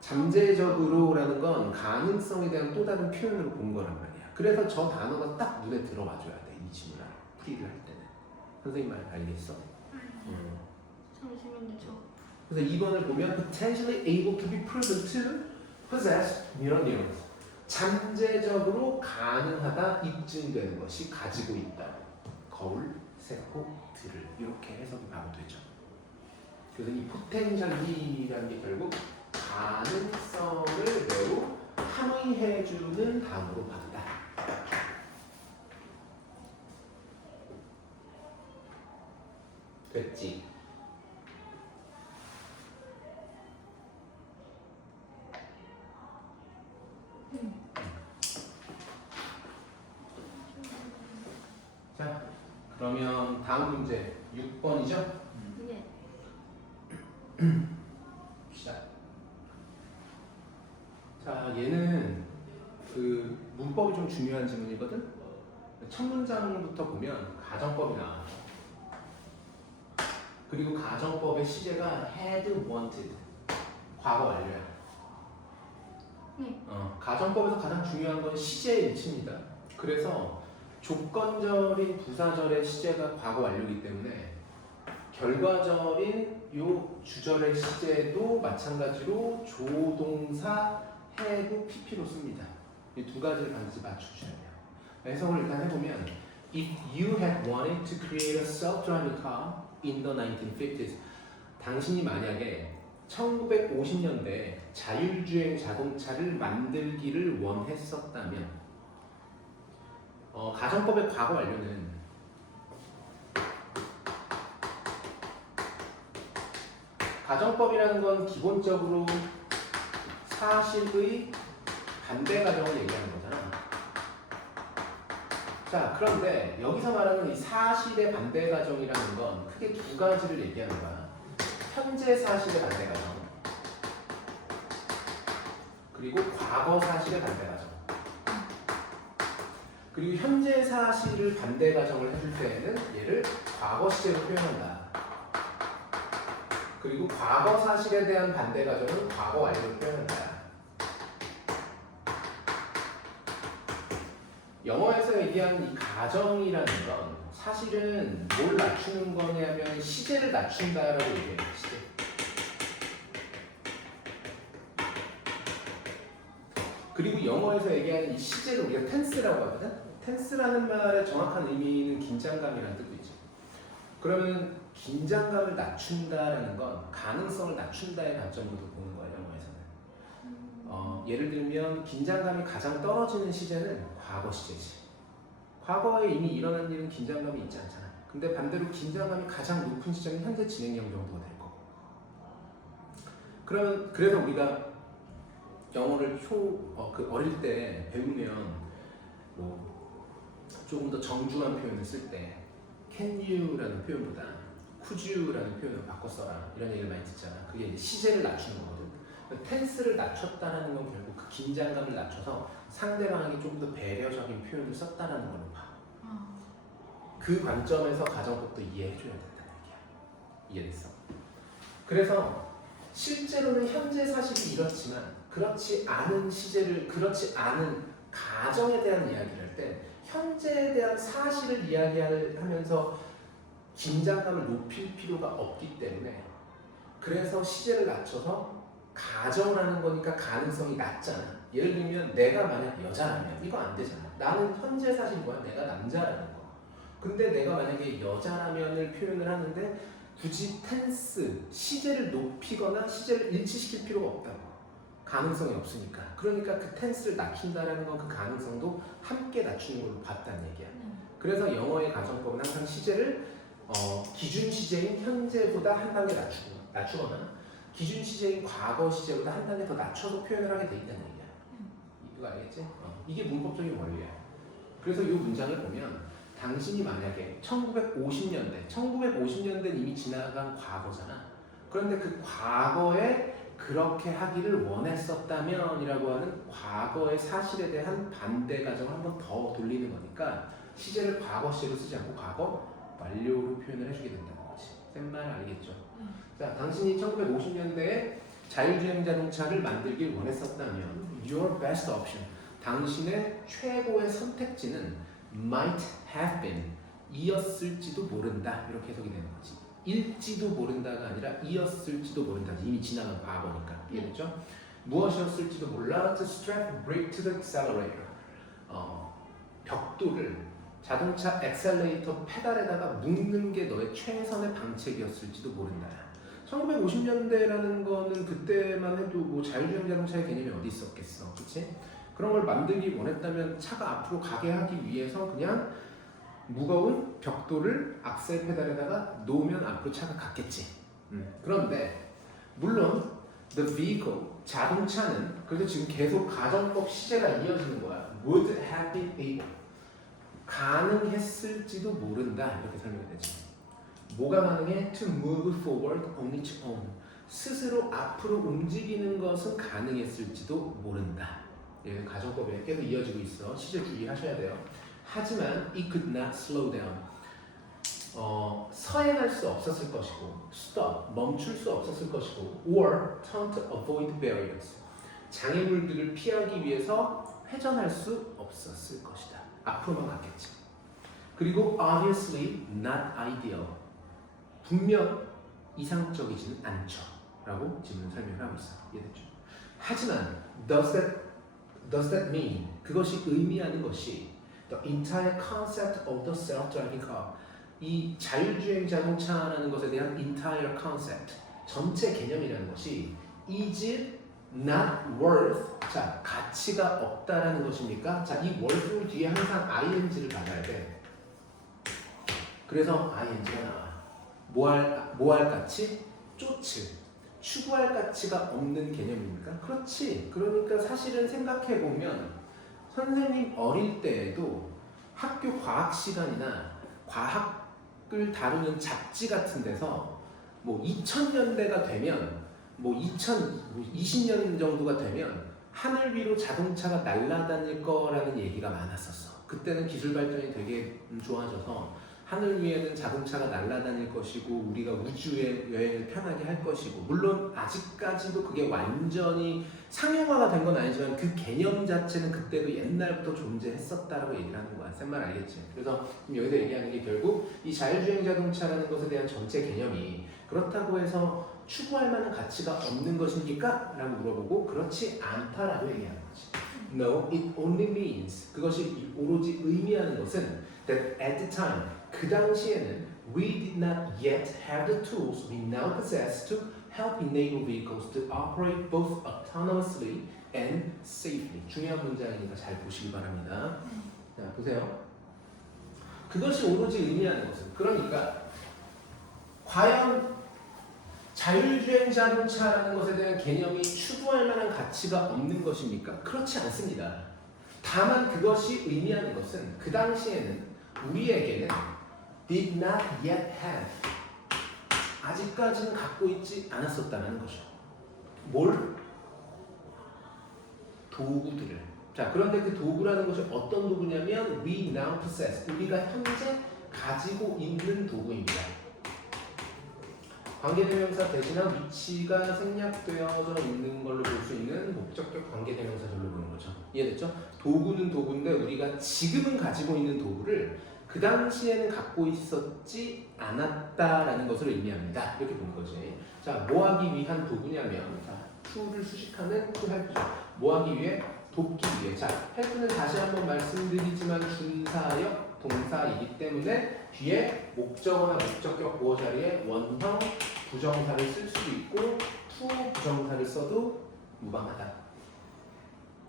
잠재적으로라는 건 가능성에 대한 또 다른 표현으로 본 거란 말이야. 그래서 저 단어가 딱 눈에 들어와 줘야 돼. 이 질문을 풀이를 할 때는. 선생님 말 알겠어? 잠시만요. 저 그래서 2번을 보면 potentially able to be proven to possess mirror neurons. 잠재적으로 가능하다, 입증되는 것이 가지고 있다. 거울, 세포, 들을 이렇게 해석이 바로 되죠. 그래서 이 포텐셜이라는 게 결국 가능성을 매우 함의해주는 단어로 봤다. 됐지? 자, 그러면 다음 문제 6번이죠? 예. 시작. 자, 얘는 그 문법이 좀 중요한 질문이거든. 첫 문장부터 보면 가정법이 나와. 그리고 가정법의 시제가 had wanted, 과거 완료야. 네. 가정법에서 가장 중요한 건 시제의 일치입니다. 그래서 조건절인 부사절의 시제가 과거 완료이기 때문에 결과절인 요 주절의 시제도 마찬가지로 조동사 have pp로 씁니다. 이 두 가지를 반드시 맞춰주셔야 돼요. 해석을 일단 해보면 If you had wanted to create a self-driving car in the 1950s, 당신이 만약에 1950년대에 자율주행 자동차를 만들기를 원했었다면, 가정법의 과거 완료는 가정법이라는 건 기본적으로 사실의 반대 가정을 얘기하는 거잖아. 자, 그런데 여기서 말하는 이 사실의 반대 가정이라는 건 크게 두 가지를 얘기하는 거야. 현재 사실의 반대 가정, 그리고 과거 사실의 반대 가정. 그리고 현재 사실을 반대 가정을 해줄 때에는 얘를 과거 시제로 표현한다. 그리고 과거 사실에 대한 반대 가정은 과거 완료로 표현한다. 영어에서 얘기하는 이 가정이라는 건 사실은 뭘 낮추는 거냐면 시제를 낮춘다라고 얘기해요. 시제. 그리고 영어에서 얘기하는 이 시제를 우리가 텐스라고 하거든. 텐스라는 말의 정확한 의미는 긴장감이라는 뜻도 있죠. 그러면 긴장감을 낮춘다라는 건 가능성을 낮춘다의 관점으로 보는 거예요. 영어에서는. 예를 들면 긴장감이 가장 떨어지는 시제는 과거 시제지. 과거에 이미 일어난 일은 긴장감이 있지 않잖아. 근데 반대로 긴장감이 가장 높은 시제는 현재 진행형 정도가 될 거고. 그래서 우리가 영어를 어릴 때 배우면 뭐 조금 더 정중한 표현을 쓸 때 can you라는 표현보다 could you라는 표현을 바꿔 써라 이런 얘기를 많이 듣잖아. 그게 이제 시제를 낮추는 거거든. 텐스를 낮췄다라는 건 결국 그 긴장감을 낮춰서 상대방에게 좀 더 배려적인 표현을 썼다라는 걸로 봐. 그 관점에서 가정법도 이해해줘야 된다는 얘기야. 이해됐어? 그래서 실제로는 현재 사실이 이렇지만 그렇지 않은 시제를, 그렇지 않은 가정에 대한 이야기를 할 때 현재에 대한 사실을 이야기하면서 긴장감을 높일 필요가 없기 때문에, 그래서 시제를 낮춰서 가정을 하는 거니까 가능성이 낮잖아. 예를 들면 내가 만약 여자라면 이거 안 되잖아. 나는 현재 사실과 내가 남자라는 거. 근데 내가 만약에 여자라면을 표현을 하는데 굳이 텐스, 시제를 높이거나 시제를 일치시킬 필요가 없다고. 가능성이 없으니까. 그러니까 그 텐스를 낮춘다라는 건 그 가능성도 함께 낮추는 걸로 봤다는 얘기야. 그래서 영어의 가정법은 항상 시제를 기준 시제인 현재보다 한 단계 낮추거나 기준 시제인 과거 시제보다 한 단계 더 낮춰서 표현을 하게 돼 있다는 얘기야. 이거 알겠지? 이게 문법적인 원리야. 그래서 이 문장을 보면 당신이 만약에 1950년대는 이미 지나간 과거잖아. 그런데 그 과거에 그렇게 하기를 원했었다면 이라고 하는 과거의 사실에 대한 반대 가정을 한 번 더 돌리는 거니까 시제를 과거 시제로 쓰지 않고 과거 완료로 표현을 해주게 된다는 거지. 센 말 알겠죠? 자, 당신이 1950년대에 자율주행 자동차를 만들길 원했었다면 your best option, 당신의 최고의 선택지는 might have been, 이었을지도 모른다. 이렇게 해석이 되는 거지. 일지도 모른다가 아니라 이었을지도 모른다. 이미 지나간 과거니까. 이해됐죠? 무엇이었을지도 몰라. To strap brake to the accelerator. 벽돌을 자동차 엑셀레이터 페달에다가 묶는 게 너의 최선의 방책이었을지도 모른다. 1950년대라는 거는 그때만 해도 뭐 자율주행 자동차의 개념이 어디 있었겠어. 그치? 그런 걸 만들기 원했다면 차가 앞으로 가게 하기 위해서 그냥 무거운 벽돌을 악셀 페달에다가 놓으면 앞으로 차가 갔겠지. 그런데 물론 the vehicle, 자동차는 그래도 지금 계속 가정법 시제가 이어지는 거야. would have been able, 가능했을지도 모른다. 이렇게 설명이 되지. 뭐가 가능해? To move forward on its own, 스스로 앞으로 움직이는 것은 가능했을지도 모른다. 예, 가정법에 계속 이어지고 있어. 시제 주의하셔야 돼요. 하지만 it could not slow down, 서행할 수 없었을 것이고 stop, 멈출 수 없었을 것이고 or turn to avoid barriers, 장애물들을 피하기 위해서 회전할 수 없었을 것이다. 앞으로만 갔겠지. 그리고 obviously not ideal, 분명 이상적이지는 않죠 라고 지금 설명을 하고 있어. 이해됐죠? 하지만 does that mean, 그것이 의미하는 것이 the entire concept of the self-driving car, 이 자율주행 자동차라는 것에 대한 entire concept, 전체 개념이라는 것이 is not worth, 자, 가치가 없다라는 것입니까? 자, 이 worth 뒤에 항상 ing를 받아야 돼. 그래서 ing가 나와. 뭐 할 가치? 추구할 가치가 없는 개념입니까? 그렇지. 그러니까 사실은 생각해보면 선생님 어릴 때에도 학교 과학 시간이나 과학을 다루는 잡지 같은 데서 뭐 2000년대가 되면 뭐 2020년 정도가 되면 하늘 위로 자동차가 날아다닐 거라는 얘기가 많았었어. 그때는 기술 발전이 되게 좋아져서 하늘 위에는 자동차가 날아다닐 것이고 우리가 우주에 여행을 편하게 할 것이고, 물론 아직까지도 그게 완전히 상용화가 된 건 아니지만 그 개념 자체는 그때도 옛날부터 존재했었다라고 얘기를 하는 거야. 센 말 알겠지? 그래서 지금 여기서 얘기하는 게 결국 이 자율주행 자동차라는 것에 대한 전체 개념이 그렇다고 해서 추구할 만한 가치가 없는 것입니까? 라고 물어보고 그렇지 않다라고 얘기하는 거지. No, it only means, 그것이 오로지 의미하는 것은 that at the time, 그 당시에는 we did not yet have the tools we now possess to help enable vehicles to operate both autonomously and safely. 중요한 문장이니까 잘 보시기 바랍니다. 자, 보세요. 그것이 오로지 의미하는 것은, 그러니까 과연 자율주행 자동차라는 것에 대한 개념이 추구할 만한 가치가 없는 것입니까? 그렇지 않습니다. 다만 그것이 의미하는 것은 그 당시에는 우리에게는 did not yet have, 아직까지는 갖고 있지 않았었다는 거죠. 뭘? 도구들을. 자, 그런데 그 도구라는 것이 어떤 도구냐면 we now possess, 우리가 현재 가지고 있는 도구입니다. 관계대명사 대신한 위치가 생략되어져 있는 걸로 볼 수 있는 목적격 관계대명사절로 보는 거죠. 이해됐죠? 도구는 도구인데 우리가 지금은 가지고 있는 도구를 그 당시에는 갖고 있었지 않았다라는 것을 의미합니다. 이렇게 보는 거지. 자, 뭐 하기 위한 도구냐면, 자, to를 수식하는 to help죠. 뭐 하기 위해? 돕기 위해. 자, help는 다시 한번 말씀드리지만 준사역 동사이기 때문에 뒤에 목적어나 목적격 보어 자리에 원형 부정사를 쓸 수도 있고 to 부정사를 써도 무방하다.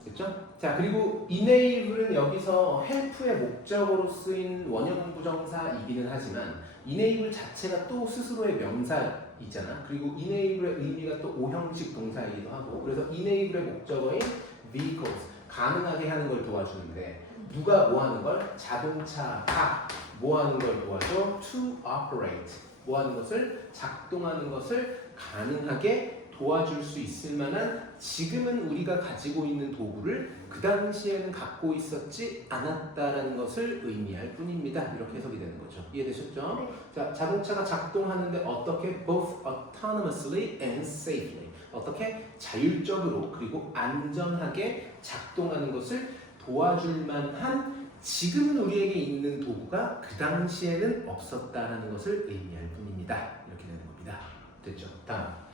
됐죠? 자, 그리고 enable은 여기서 help의 목적어로 쓰인 원형 부정사이기는 하지만 enable 자체가 또 스스로의 명사이잖아. 그리고 enable의 의미가 또 오형식 동사이기도 하고, 그래서 enable의 목적어인 vehicles, 가능하게 하는 걸 도와주는데 누가 뭐 하는 걸? 자동차가 뭐 하는 걸 도와줘? to operate, 뭐 하는 것을? 작동하는 것을 가능하게 도와줄 수 있을 만한 지금은 우리가 가지고 있는 도구를 그 당시에는 갖고 있었지 않았다라는 것을 의미할 뿐입니다. 이렇게 해석이 되는 거죠. 이해되셨죠? 네. 자, 자동차가 작동하는데 어떻게? both autonomously and safely. 어떻게? 자율적으로 그리고 안전하게 작동하는 것을 도와줄 만한 지금은 우리에게 있는 도구가 그 당시에는 없었다라는 것을 의미할 뿐입니다. 이렇게 되는 겁니다. 됐죠? 다음.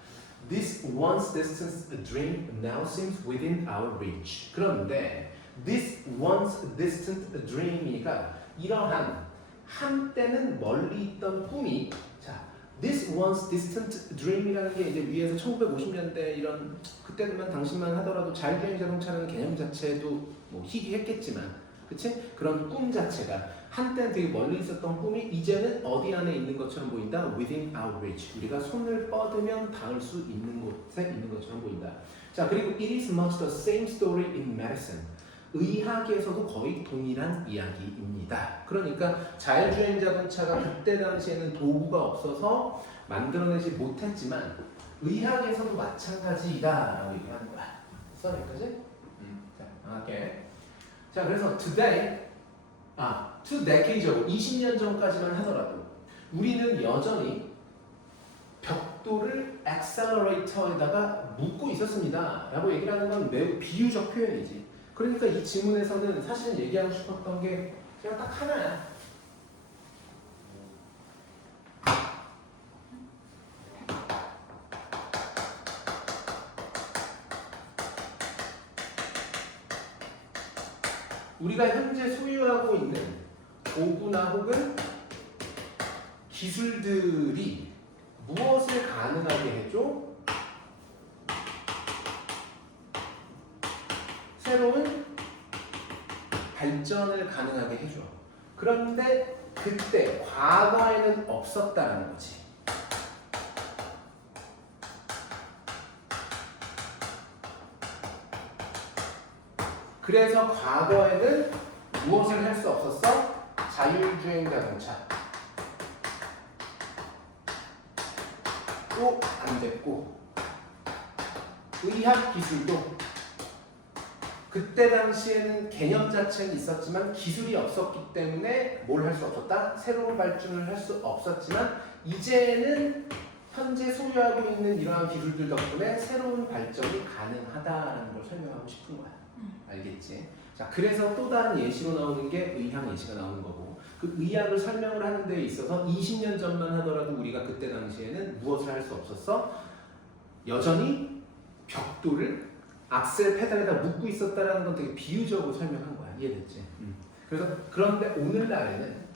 This once distant dream now seems within our reach. 그런데 this once distant dream이가 이러한 한때는 멀리 있던 꿈이, 자, this once distant dream이라는 게 이제 위에서 1950년대 이런 그때만 당시만 하더라도 자율주행 자동차라는 개념 자체도 뭐 희귀했겠지만, 그치? 그런 꿈 자체가 한때는 되게 멀리 있었던 꿈이 이제는 어디 안에 있는 것처럼 보인다. Within our reach. 우리가 손을 뻗으면 닿을 수 있는 곳에 있는 것처럼 보인다. 자, 그리고 it is much the same story in medicine. 의학에서도 거의 동일한 이야기입니다. 그러니까 자율주행 자동차가 그때 당시에는 도구가 없어서 만들어내지 못했지만 의학에서도 마찬가지이다라고 얘기하는 거야. 써 여기까지? 자, 강하게. 자, 그래서 today, two decades ago, 20년 전까지만 하더라도 우리는 여전히 벽돌을 accelerator에다가 묶고 있었습니다 라고 얘기를 하는 건 매우 비유적 표현이지. 그러니까 이 지문에서는 사실은 얘기하고 싶었던 게 그냥 딱 하나야. 우리가 현재 소유하고 있는 도구나 혹은 기술들이 무엇을 가능하게 해줘? 새로운 발전을 가능하게 해줘. 그런데 그때 과거에는 없었다는 거지. 그래서 과거에는 무엇을 할 수 없었어? 자율주행 자동차 또 안 됐고, 의학 기술도 그때 당시에는 개념 자체는 있었지만 기술이 없었기 때문에 뭘 할 수 없었다? 새로운 발전을 할 수 없었지만 이제는 현재 소유하고 있는 이러한 기술들 덕분에 새로운 발전이 가능하다라는 걸 설명하고 싶은 거야. 알겠지? 자, 그래서 또 다른 예시로 나오는 게 의학 예시가 나오는 거고, 그 의학을 설명을 하는 데 있어서 20년 전만 하더라도 우리가 그때 당시에는 무엇을 할 수 없었어? 여전히 벽돌을 악셀 페달에다 묶고 있었다라는 건 되게 비유적으로 설명한 거야. 이해됐지? 그래서 그런데 오늘날에는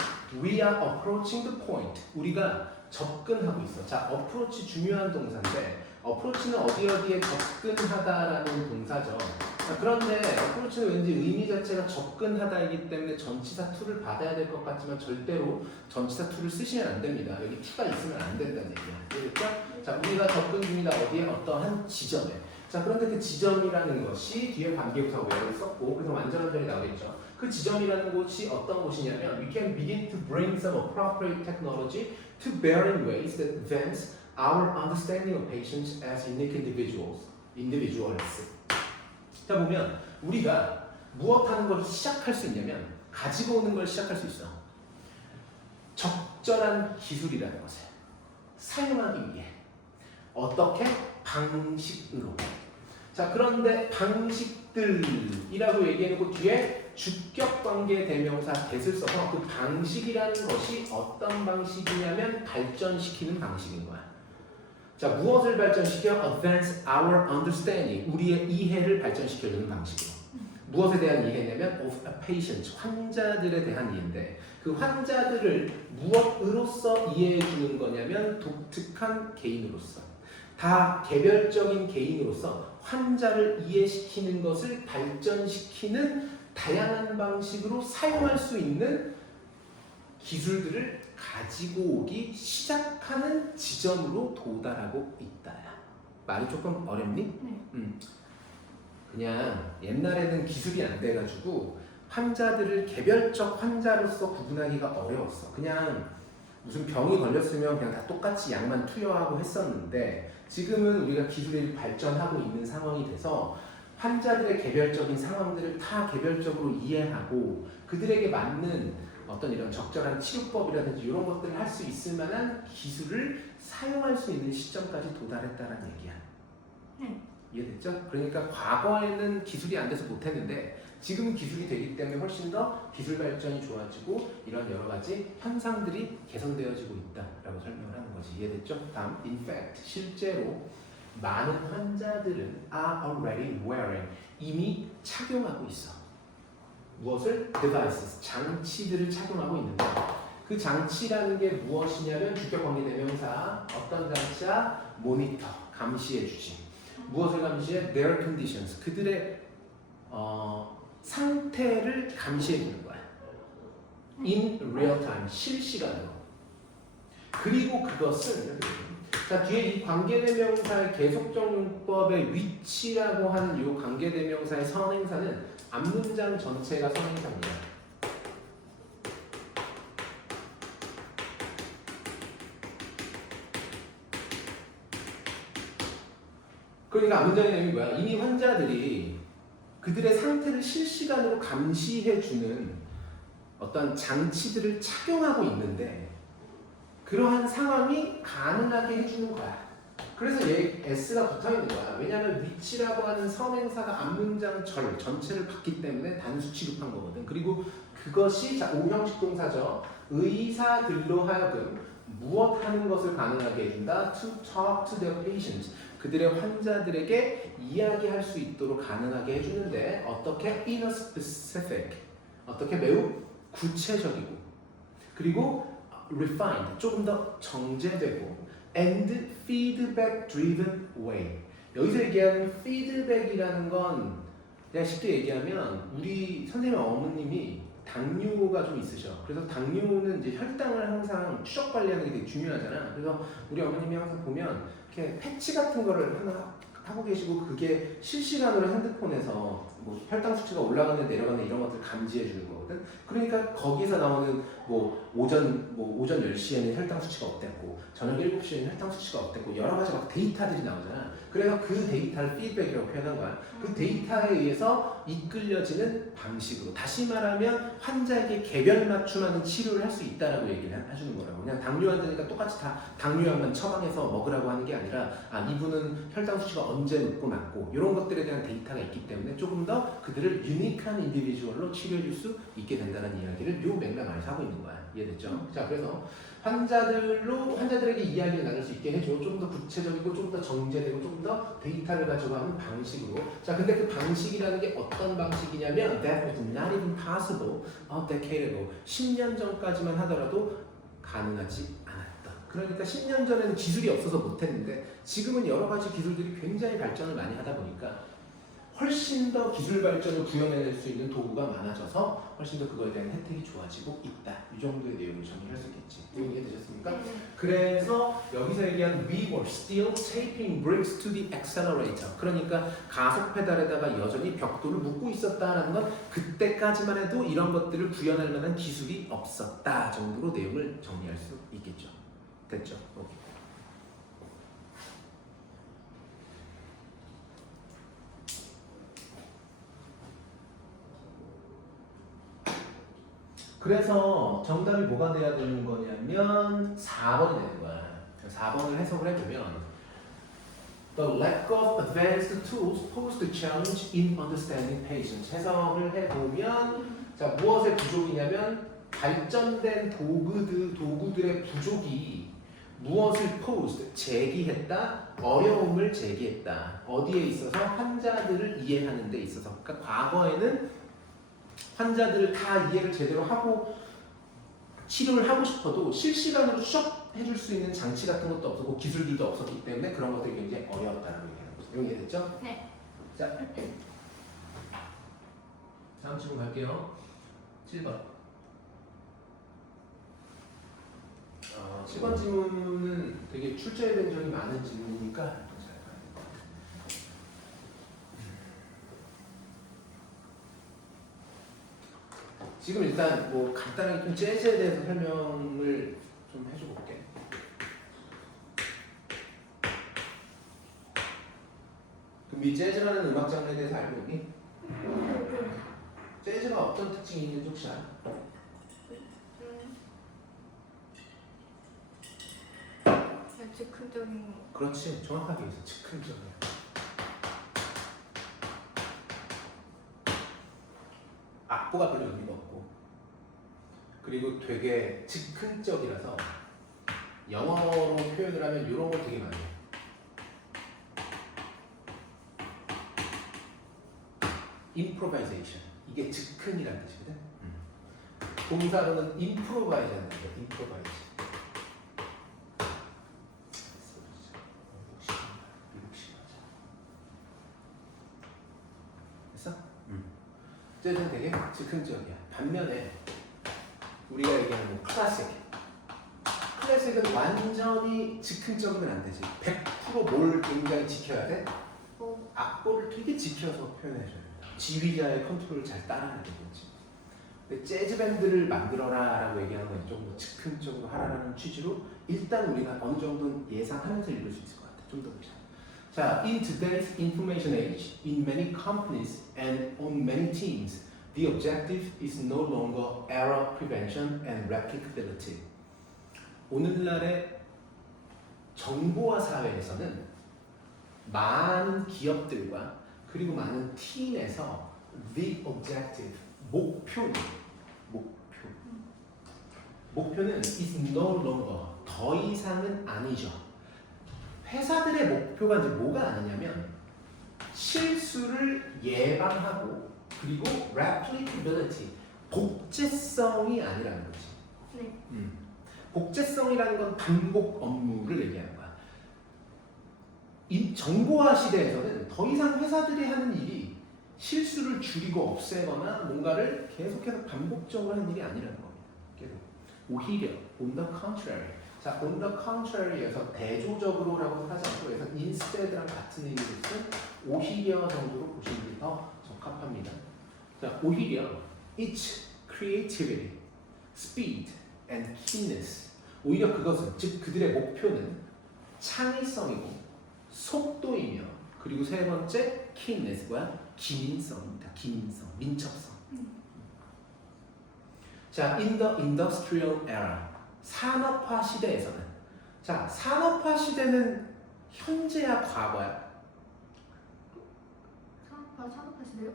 we are approaching the point. 우리가 접근하고 있어. 자, approach 중요한 동사인데 approach는 어디에 접근하다라는 동사죠. 자, 그런데 approach는 왠지 의미 자체가 접근하다이기 때문에 전치사 to를 받아야 될 것 같지만 절대로 전치사 to를 쓰시면 안 됩니다. 여기 to가 있으면 안 된다는 얘기야. 알겠죠? 자, 우리가 접근 중이다. 어디에? 어떠한 지점에. 자, 그런데 그 지점이라는 것이 뒤에 관계부사 where를 썼고, 그래서 완전한 나오겠죠. 그 지점이라는 곳이 어떤 곳이냐면 we can begin to bring some appropriate technology to bear in ways that advance our understanding of patients as unique individuals. 자, 보면 우리가 무엇 하는 걸 시작할 수 있냐면 가지고 오는 걸 시작할 수 있어. 적절한 기술이라는 것을 사용하기 위해 어떻게? 방식으로. 자, 그런데 방식들이라고 얘기해놓고 뒤에 주격관계 대명사 that을 써서 그 방식이라는 것이 어떤 방식이냐면 발전시키는 방식인 거야. 자, 무엇을 발전시켜? Advance our understanding. 우리의 이해를 발전시켜주는 방식이에요. 무엇에 대한 이해냐면 of a patient, 환자들에 대한 이해인데 그 환자들을 무엇으로서 이해해 주는 거냐면 독특한 개인으로서 다 개별적인 개인으로서 환자를 이해시키는 것을 발전시키는 다양한 방식으로 사용할 수 있는 기술들을 가지고 오기 시작하는 지점으로 도달하고 있다. 말이 조금 어렵니? 네. 그냥 옛날에는 기술이 안 돼가지고 환자들을 개별적 환자로서 구분하기가 어려웠어. 그냥 무슨 병이 걸렸으면 그냥 다 똑같이 약만 투여하고 했었는데 지금은 우리가 기술이 발전하고 있는 상황이 돼서 환자들의 개별적인 상황들을 다 개별적으로 이해하고 그들에게 맞는 어떤 이런 적절한 치료법이라든지 이런 것들을 할 수 있을 만한 기술을 사용할 수 있는 시점까지 도달했다는 얘기야. 이해됐죠? 그러니까 과거에는 기술이 안 돼서 못했는데 지금 기술이 되기 때문에 훨씬 더 기술 발전이 좋아지고 이런 여러 가지 현상들이 개선되어지고 있다라고 설명을 하는 거지. 이해됐죠? 다음, in fact, 실제로 많은 환자들은 are already wearing, 이미 착용하고 있어. 무엇을? devices, 장치들을 착용하고 있는데 그 장치라는 게 무엇이냐면 주격관계대명사, 어떤 장치야? 모니터, 감시해주지. 무엇을 감시해? their conditions, 그들의 상태를 감시해 주는 거야. in real time, 실시간으로. 그리고 그것을 자 뒤에 이 관계대명사의 계속적용법의 위치라고 하는 이 관계대명사의 선행사는 앞문장 전체가 선행사입니다. 그러니까 앞문장의 내용이 뭐야? 이미 환자들이 그들의 상태를 실시간으로 감시해주는 어떤 장치들을 착용하고 있는데 그러한 상황이 가능하게 해주는 거야. 그래서 얘 S가 붙어있는 거야. 왜냐하면 위치라고 하는 선행사가 앞문장 전체를 받기 때문에 단수 취급한 거거든. 그리고 그것이 자, 오형식 동사죠. 의사들로 하여금 무엇 하는 것을 가능하게 해준다. To talk to their patients. 그들의 환자들에게 이야기할 수 있도록 가능하게 해주는데 어떻게? In a specific. 어떻게? 매우 구체적이고 그리고 refined. 조금 더 정제되고 and feedback driven way. 여기서 얘기하는 feedback이라는 건 그냥 쉽게 얘기하면 우리 선생님 어머님이 당뇨가 좀 있으셔. 그래서 당뇨는 이제 혈당을 항상 추적 관리하는 게 되게 중요하잖아. 그래서 우리 어머님이 항상 보면 이렇게 패치 같은 거를 하나 하고 계시고 그게 실시간으로 핸드폰에서 뭐 혈당 수치가 올라가는 내려가는 이런 것들 감지해 주는 거거든. 그러니까 거기서 나오는 오전 10시에는 혈당 수치가 어땠고 저녁 7시에는 혈당 수치가 어땠고 여러 가지 막 데이터들이 나오잖아. 그래서 그 데이터를 피드백이라고 표현한 거야. 그 데이터에 의해서 이끌려지는 방식으로 다시 말하면 환자에게 개별 맞춤하는 치료를 할 수 있다라고 얘기를 해주는 거라고. 그냥 당뇨 환자니까 똑같이 다 당뇨약만 처방해서 먹으라고 하는 게 아니라 이분은 혈당 수치가 언제 높고 낮고 이런 것들에 대한 데이터가 있기 때문에 조금 더 그들을 유니크한 인디비주얼로 치료해 줄 수 있게 된다는 이야기를 요 맥락 안에서 하고 있는 거야. 이해됐죠? 자, 그래서 환자들에게 이야기를 나눌 수 있게 해줘. 좀 더 구체적이고 좀 더 정제되고 좀 더 데이터를 가져가는 방식으로. 자, 근데 그 방식이라는 게 어떤 방식이냐면 that was not even possible a decade ago. 10년 전까지만 하더라도 가능하지 않았다. 그러니까 10년 전에는 기술이 없어서 못했는데 지금은 여러 가지 기술들이 굉장히 발전을 많이 하다 보니까 훨씬 더 기술 발전을 구현해낼 수 있는 도구가 많아져서 훨씬 더 그거에 대한 혜택이 좋아지고 있다. 이 정도의 내용을 정리할 수 있겠지. 이해되셨습니까? 그래서 여기서 얘기한 we were still taping bricks to the accelerator. 그러니까 가속 페달에다가 여전히 벽돌을 묶고 있었다라는 건 그때까지만 해도 이런 것들을 구현할 만한 기술이 없었다 정도로 내용을 정리할 수 있겠죠. 됐죠? 오케이. 그래서 정답이 뭐가 돼야 되는 거냐면 4번이 되는 거야. 4번을 해석을 해보면 The lack of advanced tools pose the challenge in understanding patients. 해석을 해보면 자 무엇의 부족이냐면 발전된 도구들의 부족이 무엇을 posed, 제기했다, 어려움을 제기했다. 어디에 있어서? 환자들을 이해하는 데 있어서. 그러니까 과거에는 환자들을 다 이해를 제대로 하고 치료를 하고 싶어도 실시간으로 쏙 해줄 수 있는 장치 같은 것도 없었고 기술들도 없었기 때문에 그런 것들이 굉장히 어려웠다라고 얘기하는 거죠. 이해됐죠? 네. 자, 다음 질문 갈게요. 7번. 7번 질문은 되게 출제에 된 적이 많은 질문이니까 잘 봐야 될 것 같아요. 지금 일단 뭐 간단하게 좀 재즈에 대해서 설명을 좀 해줘 볼게. 그럼 이 재즈라는 음악 장르에 대해서 알고 있니? 재즈가 어떤 특징이 있는지 혹시 알아? 즉흥적인 거. 그렇지, 정확하게 해서 즉흥적이야. 악보가 별로 의미가 없고, 그리고 되게 즉흥적이라서 영어로 표현을 하면 이런 걸 되게 많이 해. improvisation. 이게 즉흥이라는 뜻이거든. 동사로는 improvise라는 거야. improvise. 됐어? 재즈는 되게 즉흥적이야. 반면에 우리가 얘기하는 뭐 클래식은 완전히 즉흥적이면 안 되지. 100% 뭘 굉장히 지켜야 돼? 악보를 되게 지켜서 표현해줘야 돼. 지휘자의 컨트롤을 잘 따라야 되겠지. 근데 재즈 밴드를 만들어라라고 얘기하는 건 좀 더 즉흥적으로 하라는 취지로 일단 우리가 어느 정도는 예상하면서 읽을 수 있을 것 같아. 좀 더 보자. 자, in today's information age, in many companies and on many teams, the objective is no longer error prevention and replicability. 오늘날의 정보화 사회에서는 많은 기업들과 그리고 많은 팀에서 the objective, 목표는 is no longer, 더 이상은 아니죠. 회사들의 목표가 이제 뭐가 아니냐면 실수를 예방하고 그리고 replicability, 복제성이 아니라는 거지. 네. 복제성이라는 건 반복 업무를 얘기하는 거야. 이 정보화 시대에서는 더 이상 회사들이 하는 일이 실수를 줄이고 없애거나 뭔가를 계속해서 반복적으로 하는 일이 아니라는 겁니다. 계속. 오히려 on the contrary. 자, on the contrary에서 대조적으로라고 하지 않고 여기서 instead랑 같은 의미로 쓴 오히려 정도로 보시는 게 더 적합합니다. 자, 오히려 its creativity, speed and keenness. 오히려 그것은 즉 그들의 목표는 창의성이고 속도이며 그리고 세 번째 keenness 뭐야? 기민성입니다. 기민성, 민첩성. 자, in the industrial era, 산업화 시대에서는 자, 산업화 시대는 현재야 과거야? 산업화 시대요?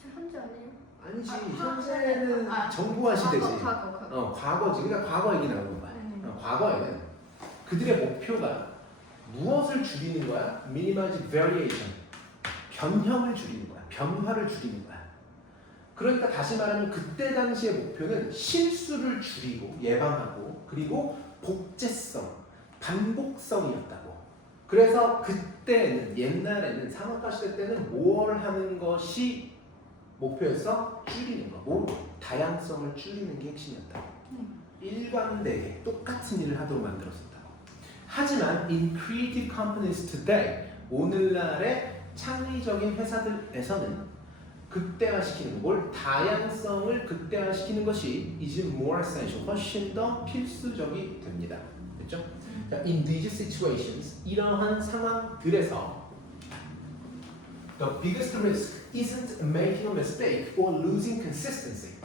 지금 현재 아니에요? 아니지, 현재는 정보화 시대지. 과거. 과거지. 그러니까 과거 얘기 나오는 거야. 과거에는 그들의 목표가 무엇을 줄이는 거야? minimize variation, 변형을 줄이는 거야. 변화를 줄이는 거야. 그러니까 다시 말하면 그때 당시의 목표는 실수를 줄이고 예방하고 그리고 복제성, 반복성이었다고. 그래서 그때는 옛날에는 산업화 시대 때는 뭘 하는 것이 목표였어? 줄이는 거. 뭐? 다양성을 줄이는 게 핵심이었다고. 일관되게 똑같은 일을 하도록 만들었었다고. 하지만 in creative companies today, 오늘날의 창의적인 회사들에서는 극대화시키는 뭘? 다양성을 극대화시키는 것이 is more essential, 훨씬 더 필수적이 됩니다. 됐죠? 자, in these situations, 이러한 상황들에서 the biggest risk isn't making a mistake or losing consistency.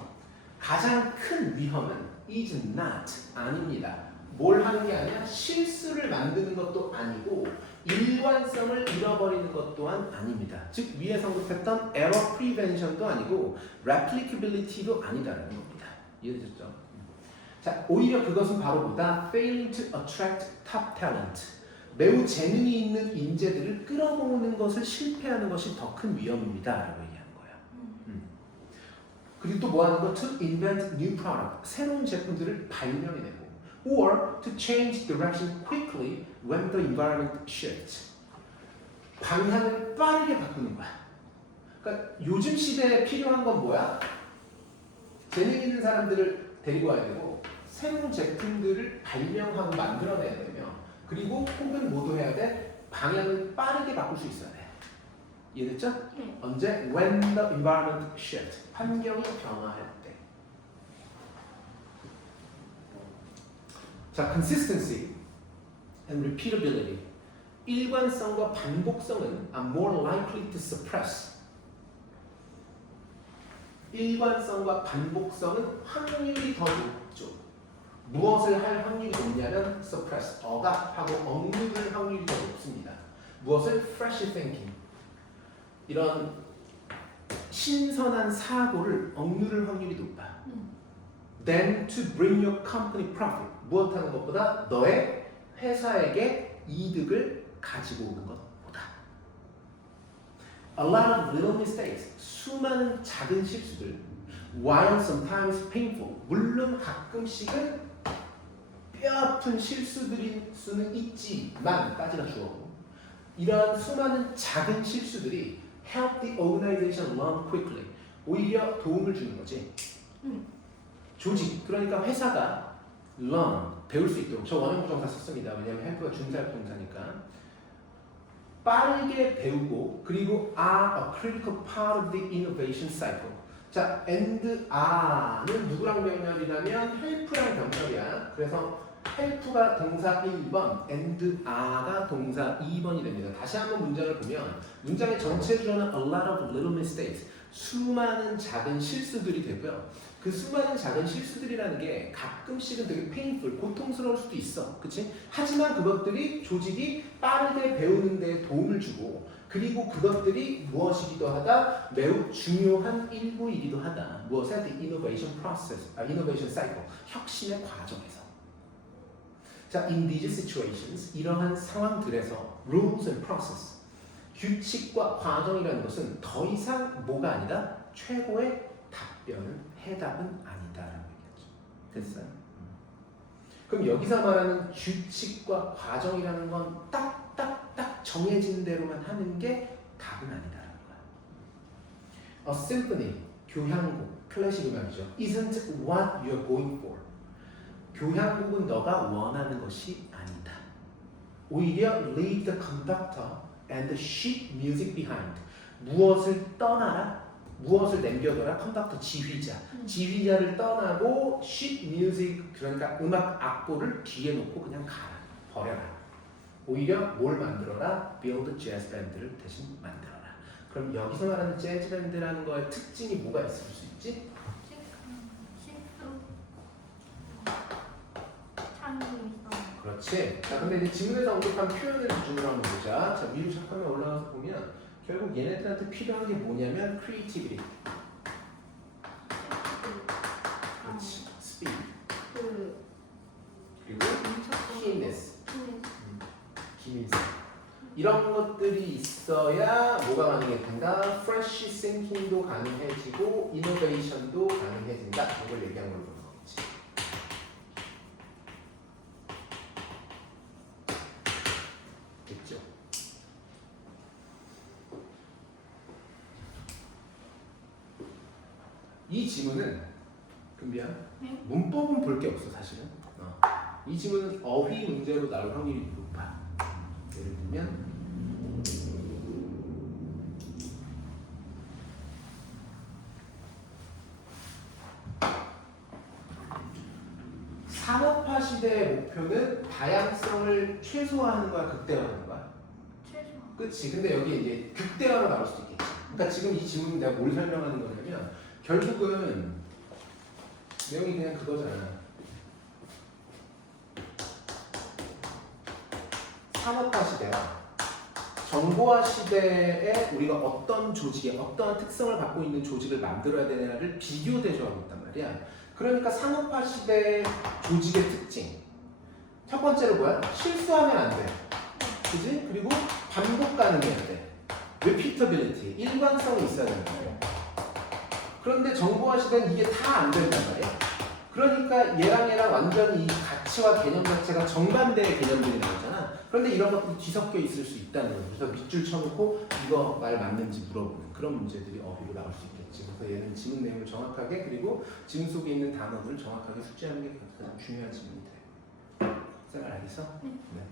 가장 큰 위험은 is not, 아닙니다. 뭘 하는 게 아니야? 실수를 만드는 것도 아니고 일관성을 잃어버리는 것 또한 아닙니다. 즉 위에 언급했던 error prevention도 아니고 replicability도 아니다라는 겁니다. 이해되셨죠? 자, 오히려 그것은 바로 보다 failing to attract top talent. 매우 재능이 있는 인재들을 끌어모으는 것을 실패하는 것이 더 큰 위험입니다. 라고 얘기하는 거예요. 그리고 또 뭐 하는 거? To invent new product. 새로운 제품들을 발명해내고. Or to change direction quickly when the environment shifts. 방향을 빠르게 바꾸는 거야. 그러니까 요즘 시대에 필요한 건 뭐야? 재능 있는 사람들을 데리고 와야 되고 새로운 제품들을 발명하고 만들어내야 되며 그리고 혹은 뭐도 해야 돼? 방향을 빠르게 바꿀 수 있어야 돼. 이해됐죠? 네. 언제? When the environment shifts. 환경이 변화할 때. 자, consistency and repeatability. 일관성과 반복성은 are more likely to suppress. 일관성과 반복성은 확률이 더 높죠. 무엇을 할 확률이 높냐면 suppress, 억압하고 억누를 확률이 더 높습니다. 무엇을? fresh thinking. 이런 신선한 사고를 억누를 확률이 높아. Then to bring your company profit. 무엇 하는 것보다 너의 회사에게 이득을 가지고 오는 것보다. A lot of little mistakes. 수많은 작은 실수들. While sometimes painful. 물론 가끔씩은 뼈아픈 실수들일 수는 있지만 까지가 주어고 이러한 수많은 작은 실수들이 help the organization learn quickly. 오히려 도움을 주는 거지. 조직, 그러니까 회사가 learn, 배울 수 있도록. 저 원형 부정사 썼습니다. 왜냐하면 help가 준사역 동사니까. 빠르게 배우고 그리고 are a critical part of the innovation cycle. 자, and are는 누구랑 병렬이냐면 help랑 병렬이야. 그래서 help가 동사 1번, and are가 동사 2번이 됩니다. 다시 한번 문장을 보면 문장의 전체 주어는 a lot of little mistakes. 수많은 작은 실수들이 되고요. 그 수많은 작은 실수들이라는 게 가끔씩은 되게 painful, 고통스러울 수도 있어. 그치? 하지만 그것들이 조직이 빠르게 배우는 데 도움을 주고 그리고 그것들이 무엇이기도 하다? 매우 중요한 일부이기도 하다. 무엇에? The innovation process, innovation cycle, 혁신의 과정에서. 자, in these situations, 이러한 상황들에서 rules and process, 규칙과 과정이라는 것은 더 이상 뭐가 아니다? 최고의 답변은, 해답은 아니다라고 얘기하죠. 됐어요? 그럼 여기서 말하는 규칙과 과정이라는 건 딱딱딱 정해진 대로만 하는 게 답은 아니다라는 거야. A symphony, 교향곡, 클래식 음악이죠. Isn't what you're going for. 교향곡은 너가 원하는 것이 아니다. 오히려 leave the conductor and the sheet music behind. 무엇을 떠나라? 무엇을 남겨둬라? 컨덕터, 지휘자. 지휘자를 떠나고 sheet music, 그러니까 음악 악보를 뒤에 놓고 그냥 가라. 버려라. 오히려 뭘 만들어라? build jazz band를 대신 만들어라. 그럼 여기서 말하는 재즈 밴드라는 거의 특징이 뭐가 있을 수 있지? 그렇지. 자, 근데 이제 지문에서 언급한 표현을 기준으로 한번 보자. 자, 위로 잠깐만 올라가서 보면 결국 얘네들한테 필요한 게 뭐냐면 creativity. 그렇지. speed. 그리고 keenness. 기민성. 이런 것들이 있어야 뭐가 가능해진다? fresh thinking도 가능해지고 innovation도 가능해진다. 이걸 얘기한 걸로 보는 거지. 됐죠? 이 지문은 금비야. 네? 문법은 볼 게 없어 사실은. 이 지문은 어휘 문제로 나올 확률이 높아. 예를 들면 산업화 시대의 목표는 다양성을 최소화하는 거야, 극대화하는 거야? 최소. 그치. 근데 여기 이제 극대화로 나올 수도 있겠지. 그러니까 지금 이 지문 내가 뭘 설명하는 거냐면 결국은 내용이 그냥 그거잖아. 산업화 시대와 정보화 시대에 우리가 어떤 조직에 어떤 특성을 갖고 있는 조직을 만들어야 되냐를 비교 대조하고 있단 말이야. 그러니까 산업화 시대의 조직의 특징. 첫 번째로 뭐야? 실수하면 안 돼. 그지? 그리고 반복 가능해야 돼. repeatability, 일관성이 있어야 된다. 그런데 정보화 시대는 이게 다 안 된단 말이야. 그러니까 얘랑 완전히 이 가치와 개념 자체가 정반대의 개념들이 나오잖아. 그런데 이런 것들이 뒤섞여 있을 수 있다는 거예요. 그래서 밑줄 쳐놓고 이거 말 맞는지 물어보는 그런 문제들이 어휘로 나올 수 있겠지. 그래서 얘는 지문 내용을 정확하게 그리고 지문 속에 있는 단어들을 정확하게 숙지하는 게 가장 중요한 지문이 돼. 쌤 알겠어? 네.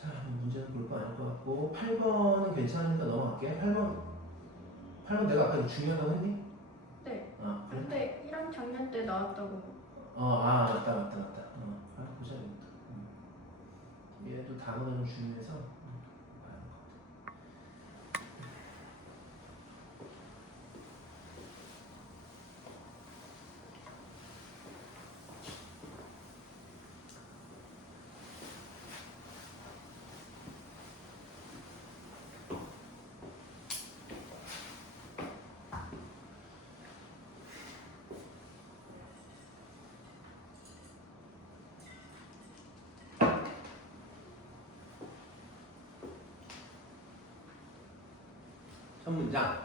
자, 문제는 볼 거 아닐 것 같고 8번은 괜찮으니까 넘어갈게. 8번 내가 아까 중요하다고 했니? 네. 아, 그래? 근데 1학 작년 때 나왔다고. 맞다. 보자야겠다. 얘도 단어가 좀 중요해서. 첫 문장.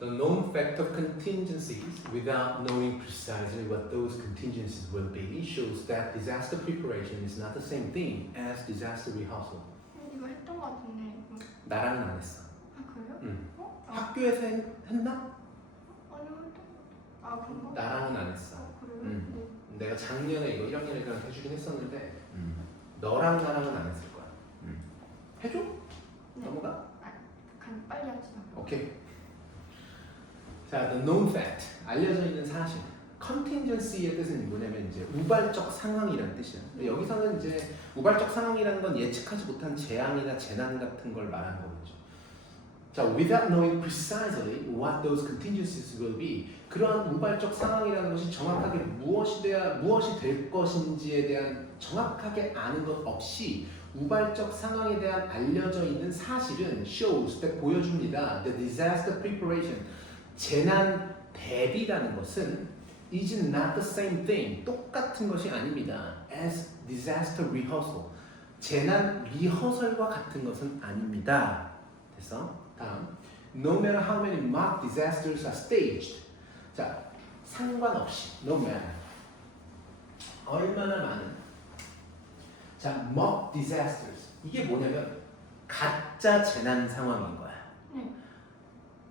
The known fact of contingencies without knowing precisely what those contingencies will be shows that disaster preparation is not the same thing as disaster rehearsal. 이거 했던 것 같은데. 나랑은 안 했어. 아 그래요? 응. 아, 학교에서 했나? 아니요 했던 것 같아. 아 그런가? 나랑은 안 했어. 아 그래요? 응. 내가 작년에 이거 1학년이랑 해주긴 했었는데 너랑 나랑은 안 했을 거야. 해줘? 네. 넘어가? 그냥 빨리 하지 마. 오케이. 자, the known fact, 알려져 있는 사실. contingency의 뜻은 뭐냐면 이제 우발적 상황이라는 뜻이야. 여기서는 이제 우발적 상황이라는 건 예측하지 못한 재앙이나 재난 같은 걸 말하는 거겠죠. 자, without knowing precisely what those contingencies will be, 그러한 우발적 상황이라는 것이 정확하게 무엇이 될 것인지에 대한 정확하게 아는 것 없이 우발적 상황에 대한 알려져 있는 사실은 shows, 보여줍니다. The disaster preparation, 재난 대비라는 것은 is not the same thing, 똑같은 것이 아닙니다. as disaster rehearsal, 재난 리허설과 같은 것은 아닙니다. 됐어? 다음, no matter how many mock disasters are staged. 자, 상관없이, no matter, 얼마나 많은, 자, mock disasters, 이게 뭐냐면 가짜 재난 상황인 거야.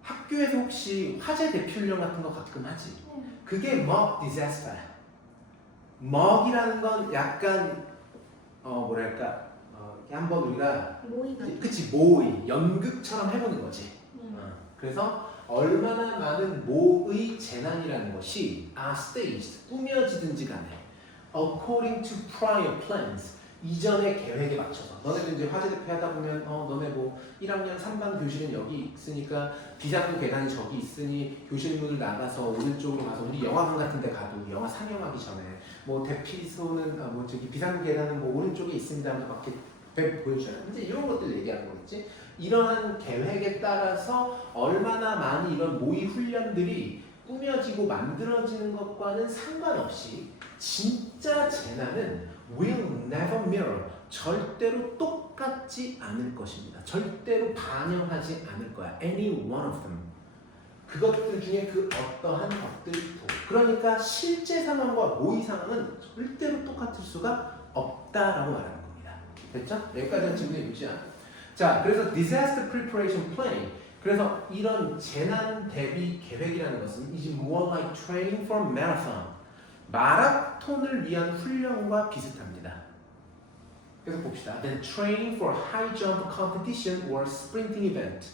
학교에서 혹시 화재 대피 훈련 같은 거 가끔 하지? 그게 mock disaster야. mock이라는 건 약간 뭐랄까 한번 우리가 모의가. 그치, 모의, 연극처럼 해보는 거지. 그래서 얼마나 많은 모의 재난이라는 것이 are staged, 꾸며지든지 간에 according to prior plans, 이전의 계획에 맞춰서. 너네도 이제 화재 대피 하다 보면 너네 뭐 1학년 3반 교실은 여기 있으니까 비상구 계단이 저기 있으니 교실 문을 나가서 오른쪽으로 가서 우리 영화관 같은 데 가도 영화 상영하기 전에 뭐 대피소는 뭐 저기 비상구 계단은 뭐 오른쪽에 있습니다 하면서 막 이렇게 보여주잖아요. 이제 이런 것들 얘기하는 거겠지. 이러한 계획에 따라서 얼마나 많이 이런 모의 훈련들이 꾸며지고 만들어지는 것과는 상관없이 진짜 재난은 will never mirror, 절대로 똑같지 않을 것입니다. 절대로 반영하지 않을 거야. Any one of them. 그것들 중에 그 어떠한 것들도. 그러니까 실제 상황과 모의 상황은 절대로 똑같을 수가 없다라고 말하는 겁니다. 됐죠? 여기까지는 질문이 묻지 않아. 자, 그래서 disaster preparation plan. 그래서 이런 재난 대비 계획이라는 것은 is more like training for marathon. 마라톤을 위한 훈련과 비슷합니다. 그래서 봅시다. Then training for high jump competition or sprinting event.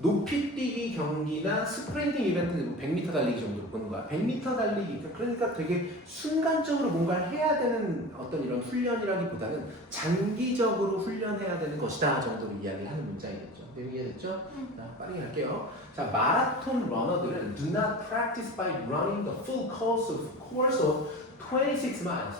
높이뛰기 경기나 스프린팅 이벤트는 100m 달리기 정도로 보는 거야. 100m 달리기, 그러니까 되게 순간적으로 뭔가를 해야 되는 어떤 이런 훈련이라기보다는 장기적으로 훈련해야 되는 것이다 정도로 이야기를 하는 문장이겠죠. 이해됐죠? 자, 빠르게 갈게요. 자, 마라톤 러너들은 do not practice by running the full course of 26 miles.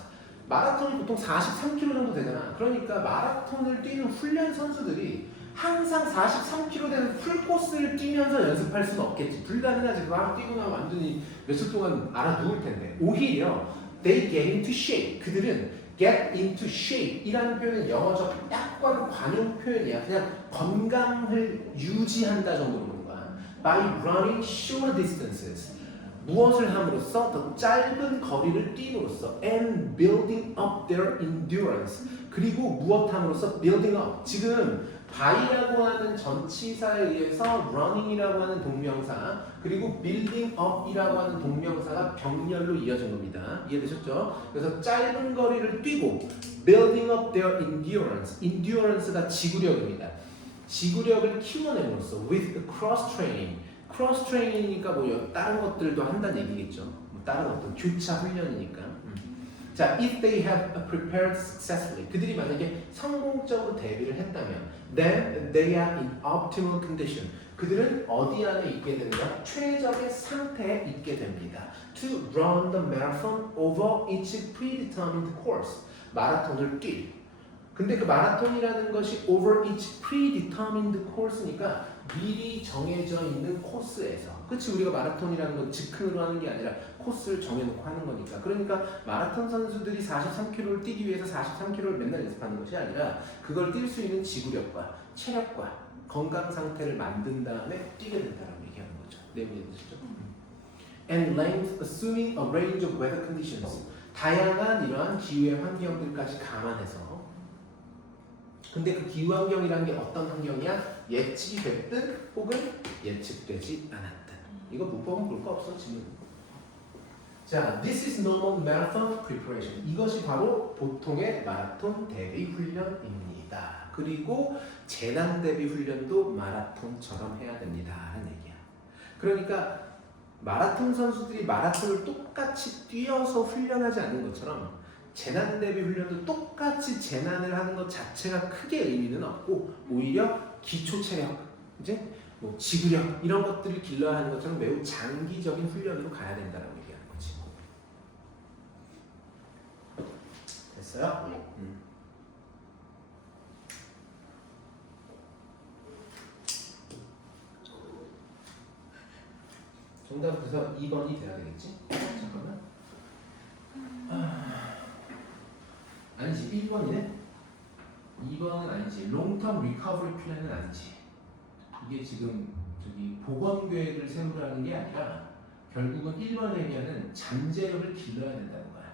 마라톤이 보통 43km 정도 되잖아. 그러니까 마라톤을 뛰는 훈련 선수들이 항상 43km 되는 풀코스를 뛰면서 연습할 수는 없겠지. 불가능하지. 그거 한번 뛰고 나면 완전히 며칠 동안 알아 누울 텐데. 오히려 they get into shape. 그들은 get into shape 이라는 표현은 영어적 약간 관용 표현이야. 그냥 건강을 유지한다 정도로 보는 거야. By running short distances. 무엇을 함으로써 더 짧은 거리를 뛴으로써 and building up their endurance. 그리고 무엇 함으로써 building up. 지금 by라고 하는 전치사에 의해서 running이라고 하는 동명사 그리고 building up이라고 하는 동명사가 병렬로 이어진 겁니다. 이해되셨죠? 그래서 짧은 거리를 뛰고 building up their endurance. endurance가 지구력입니다. 지구력을 키워냄으로써 with cross training. 크로스 트레이닝이니까 뭐 다른 것들도 한다는 얘기겠죠. 뭐 다른 어떤 교차 훈련이니까. 자, if they have prepared successfully, 그들이 만약에 성공적으로 대비를 했다면, then they are in optimal condition. 그들은 어디 안에 있게 되는가? 최적의 상태에 있게 됩니다. To run the marathon over each predetermined course. 마라톤을 뛸. 근데 그 마라톤이라는 것이 over each predetermined course니까 미리 정해져 있는 코스에서 그치 우리가 마라톤이라는 건 즉흥으로 하는 게 아니라 코스를 정해놓고 하는 거니까 그러니까 마라톤 선수들이 43km를 뛰기 위해서 43km를 맨날 연습하는 것이 아니라 그걸 뛸 수 있는 지구력과 체력과 건강 상태를 만든 다음에 뛰게 된다고 얘기하는 거죠. 내용이 되시죠? And length assuming a range of weather conditions 다양한 이러한 기후의 환경들까지 감안해서 근데 그 기후 환경이라는 게 어떤 환경이야? 예측이 됐든 혹은 예측되지 않았든. 이거 문법은 볼 거 없어 지금. 자, this is normal marathon preparation. 이것이 바로 보통의 마라톤 대비 훈련입니다. 그리고 재난 대비 훈련도 마라톤처럼 해야 됩니다. 하는 얘기야. 그러니까 마라톤 선수들이 마라톤을 똑같이 뛰어서 훈련하지 않는 것처럼 재난 대비 훈련도 똑같이 재난을 하는 것 자체가 크게 의미는 없고 오히려 기초 체력, 이제 뭐 지구력 이런 것들을 길러야 하는 것처럼 매우 장기적인 훈련으로 가야 된다라고 얘기하는 거지. 됐어요? 네. 정답은 그래서 2번이 돼야 되겠지? 잠깐만. 아니지 1번이네? 2번은 아니지 롱텀 리커버리 플랜은 아니지 이게 지금 저기 보건 계획을 세우라는 게 아니라 결국은 1번에 얘기하는 잠재력을 길러야 된다는 거야.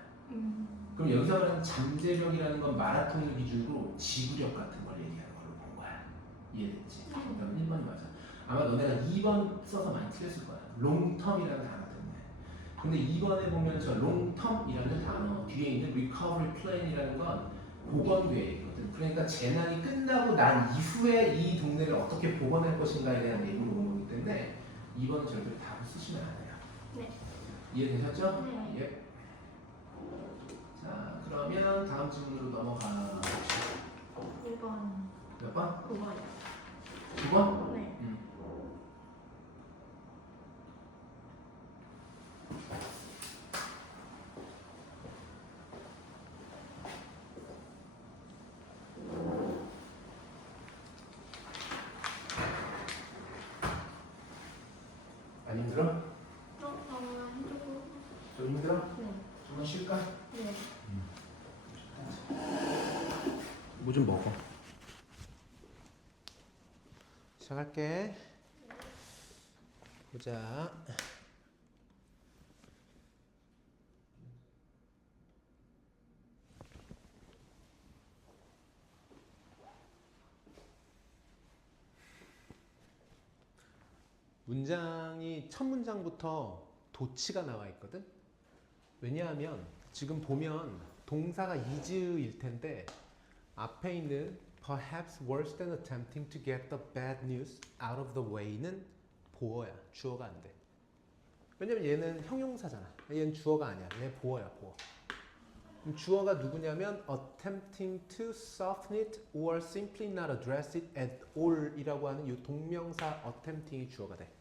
그럼 여기서 말하는 잠재력이라는 건 마라톤을 기준으로 지구력 같은 걸 얘기하는 걸로 본 거야. 이해됐지? 정답은 1번이 맞아. 아마 너네가 2번 써서 많이 틀렸을 거야. 롱텀이라는 단어 때문에. 근데 2번에 보면 저 롱텀이라는 단어 뒤에 있는 recovery plan이라는 건 복원 계획이거든. 그러니까 재난이 끝나고 난 이후에 이 동네를 어떻게 복원할 것인가에 대한 내용을 보는 거기 때문에 2번은 절대로 답을 쓰시면 안 돼요. 네. 이해되셨죠? 네. 예. 자, 그러면 다음 질문으로 넘어가. 1번. 몇 번? 9번이요. 9번? 네. 안 힘들어? 해주고. 좀 힘들어? 네. 좀만 쉴까? 네. 뭐 좀 먹어. 시작할게. 보자. 문장이 첫 문장부터 도치가 나와 있거든. 왜냐하면 지금 보면 동사가 is일 텐데 앞에 있는 perhaps worse than attempting to get the bad news out of the way는 보어야. 주어가 안 돼. 왜냐면 얘는 형용사잖아. 얘는 주어가 아니야. 얘 보어야, 보어. 그럼 주어가 누구냐면 attempting to soften it or simply not address it at all 이라고 하는 이 동명사 attempting이 주어가 돼.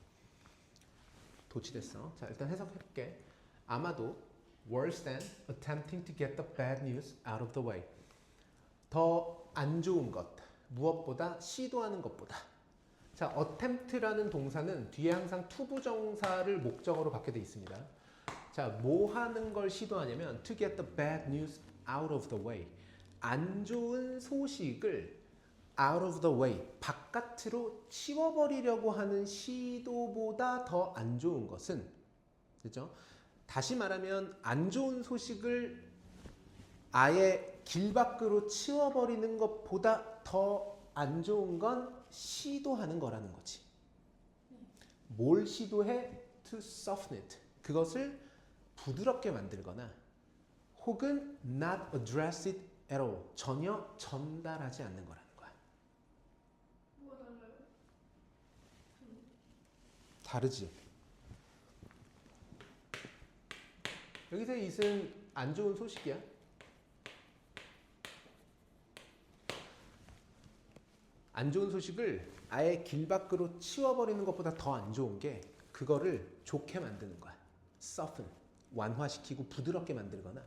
도치됐어. 자, 일단 해석해볼게. 아마도 worse than attempting to get the bad news out of the way. 더 안 좋은 것, 무엇보다 시도하는 것보다. 자, attempt라는 동사는 뒤에 항상 투부정사를 목적어로 받게 돼 있습니다. 자, 뭐 하는 걸 시도하냐면 to get the bad news out of the way. 안 좋은 소식을 out of the way, 바깥으로 치워버리려고 하는 시도보다 더 안 좋은 것은, 그죠? 다시 말하면 안 좋은 소식을 아예 길 밖으로 치워버리는 것보다 더 안 좋은 건 시도하는 거라는 거지. 뭘 시도해? To soften it. 그것을 부드럽게 만들거나 혹은 not address it at all. 전혀 전달하지 않는 거라는 거야. 뭐가 달라요? 다르지? 여기서 이은 안 좋은 소식이야. 안 좋은 소식을 아예 길 밖으로 치워버리는 것보다 더 안 좋은 게 그거를 좋게 만드는 거야. soften, 완화시키고 부드럽게 만들거나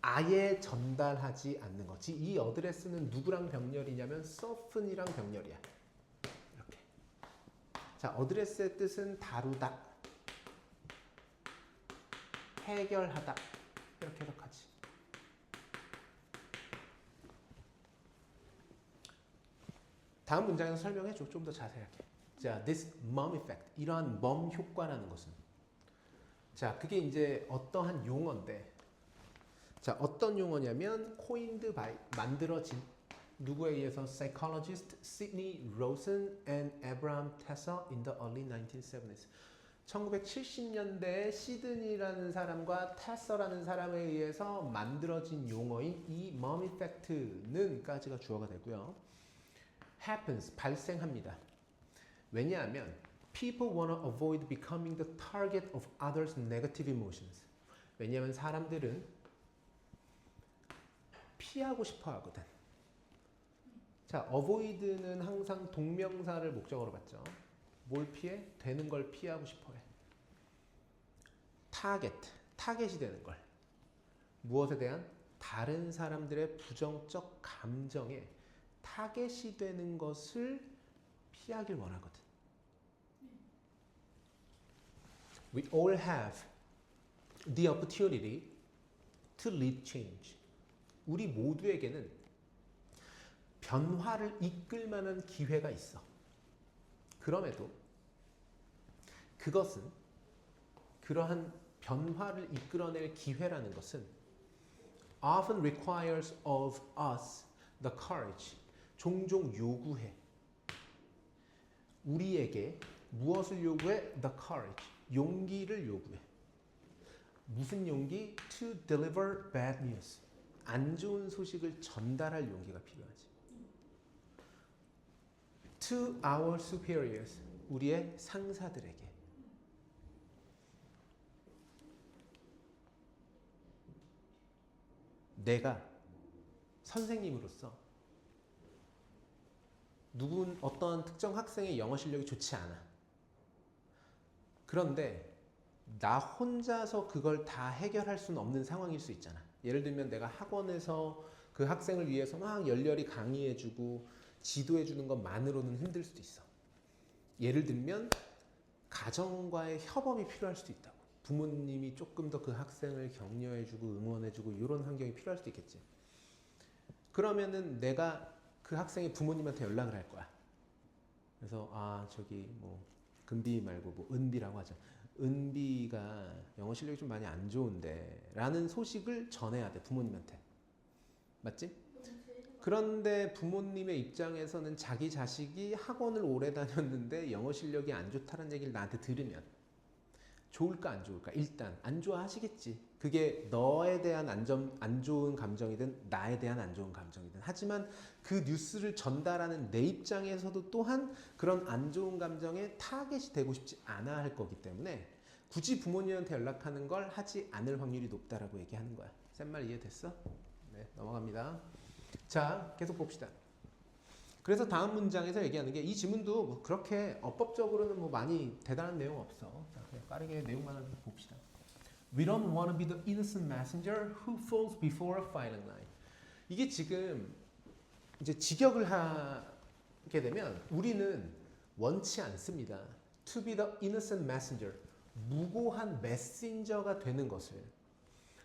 아예 전달하지 않는 거지. 이 어드레스는 누구랑 병렬이냐면 soften이랑 병렬이야. 이렇게. 자, 어드레스의 뜻은 다루다, 해결하다, 이렇게 해석하지. 다음 문장에서 설명해줘. 좀 더 자세하게. 자, this mom effect. 이러한 멈 효과라는 것은. 자, 그게 이제 어떠한 용어인데. 자, 어떤 용어냐면 coined by, 만들어진. 누구에 의해서? Psychologist Sidney Rosen and Abraham Tesser in the early 1970s. 1970년대에 시드니라는 사람과 테서라는 사람에 의해서 만들어진 용어인 이 mom effect는 까지가 주어가 되고요. happens, 발생합니다. 왜냐하면 people wanna avoid becoming the target of others' negative emotions. 왜냐하면 사람들은 피하고 싶어 하거든. 자, avoid는 항상 동명사를 목적어로 받죠. 뭘 피해? 되는 걸 피하고 싶어 해. target, 타겟이 되는 걸. 무엇에 대한? 다른 사람들의 부정적 감정에 타겟이 되는 것을 피하길 원하거든. We all have the opportunity to lead change. 우리 모두에게는 변화를 이끌 만한 기회가 있어. 그럼에도 그것은, 그러한 변화를 이끌어낼 기회라는 것은 often requires of us the courage. 종종 요구해. 우리에게 무엇을 요구해? The courage. 용기를 요구해. 무슨 용기? To deliver bad news. 안 좋은 소식을 전달할 용기가 필요하지. To our superiors. 우리의 상사들에게. 내가 선생님으로서 어떤 특정 학생의 영어 실력이 좋지 않아. 그런데 나 혼자서 그걸 다 해결할 수는 없는 상황일 수 있잖아. 예를 들면 내가 학원에서 그 학생을 위해서 막 열렬히 강의해주고 지도해주는 것만으로는 힘들 수도 있어. 예를 들면 가정과의 협업이 필요할 수도 있다고. 부모님이 조금 더 그 학생을 격려해주고 응원해주고 이런 환경이 필요할 수도 있겠지. 그러면은 내가 그 학생의 부모님한테 연락을 할 거야. 그래서 저기 뭐 금비 말고 뭐 은비라고 하죠. 은비가 영어 실력이 좀 많이 안 좋은데 라는 소식을 전해야 돼, 부모님한테. 맞지? 그런데 부모님의 입장에서는 자기 자식이 학원을 오래 다녔는데 영어 실력이 안 좋다는 얘기를 나한테 들으면 좋을까 안 좋을까? 일단 안 좋아하시겠지. 그게 너에 대한 안 좋은 감정이든 나에 대한 안 좋은 감정이든. 하지만 그 뉴스를 전달하는 내 입장에서도 또한 그런 안 좋은 감정에 타겟이 되고 싶지 않아 할 거기 때문에 굳이 부모님한테 연락하는 걸 하지 않을 확률이 높다라고 얘기하는 거야. 쌤 말 이해됐어? 네, 넘어갑니다. 자, 계속 봅시다. 그래서 다음 문장에서 얘기하는 게 이 지문도 뭐 그렇게 어법적으로는 뭐 많이 대단한 내용 없어. 자, 그냥 빠르게 내용만 봅시다. We don't want to be the innocent messenger who falls before a firing line. 이게 지금 이제 직역을 하게 되면 우리는 원치 않습니다. To be the innocent messenger. 무고한 메신저가 되는 것을.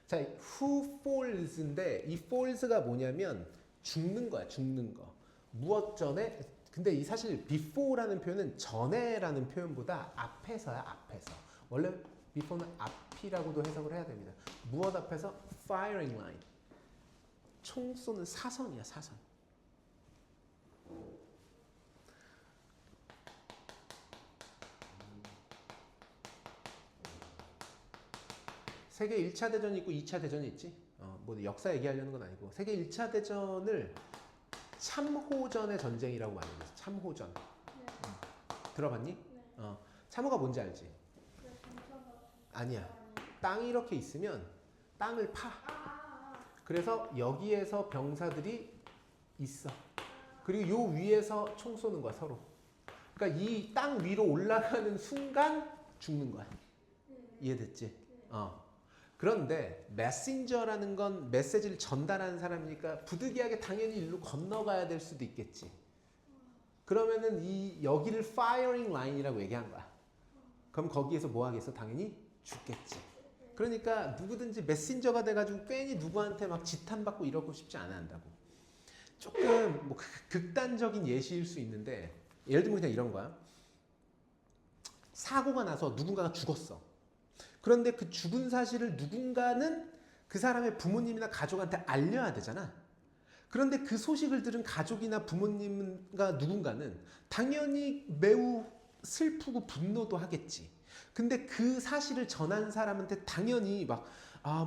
자, who falls인데 이 falls가 뭐냐면 죽는 거야, 죽는 거. 무엇 전에? 근데 이 사실 before라는 표현은 전에라는 표현보다 앞에서야, 앞에서. 원래 before는 앞이라고도 해석을 해야 됩니다. 무엇 앞에서? firing line. 총 쏘는 사선이야, 사선. 세계 1차 대전이 있고 2차 대전이 있지. 뭐 역사 얘기하려는 건 아니고 세계 1차 대전을 참호전의 전쟁이라고 많이 해요. 참호전. 네. 들어봤니? 네. 참호가 뭔지 알지? 네, 경찰가. 아니야. 땅이 이렇게 있으면 땅을 파. 그래서 여기에서 병사들이 있어. 그리고 요 위에서 총 쏘는 거야, 서로. 그러니까 이 땅 위로 올라가는 순간 죽는 거야. 이해됐지? 그런데 메신저라는 건 메시지를 전달하는 사람이니까 부득이하게 당연히 일로 건너가야 될 수도 있겠지. 그러면은 이 여기를 firing line이라고 얘기한 거야. 그럼 거기에서 뭐 하겠어? 당연히 죽겠지. 그러니까 누구든지 메신저가 돼가지고 괜히 누구한테 막 지탄받고 이러고 싶지 않아 한다고. 조금 뭐 극단적인 예시일 수 있는데 예를 들면 그냥 이런 거야. 사고가 나서 누군가가 죽었어. 그런데 그 죽은 사실을 누군가는 그 사람의 부모님이나 가족한테 알려야 되잖아. 그런데 그 소식을 들은 가족이나 부모님과 누군가는 당연히 매우 슬프고 분노도 하겠지. 근데 그 사실을 전한 사람한테 당연히 막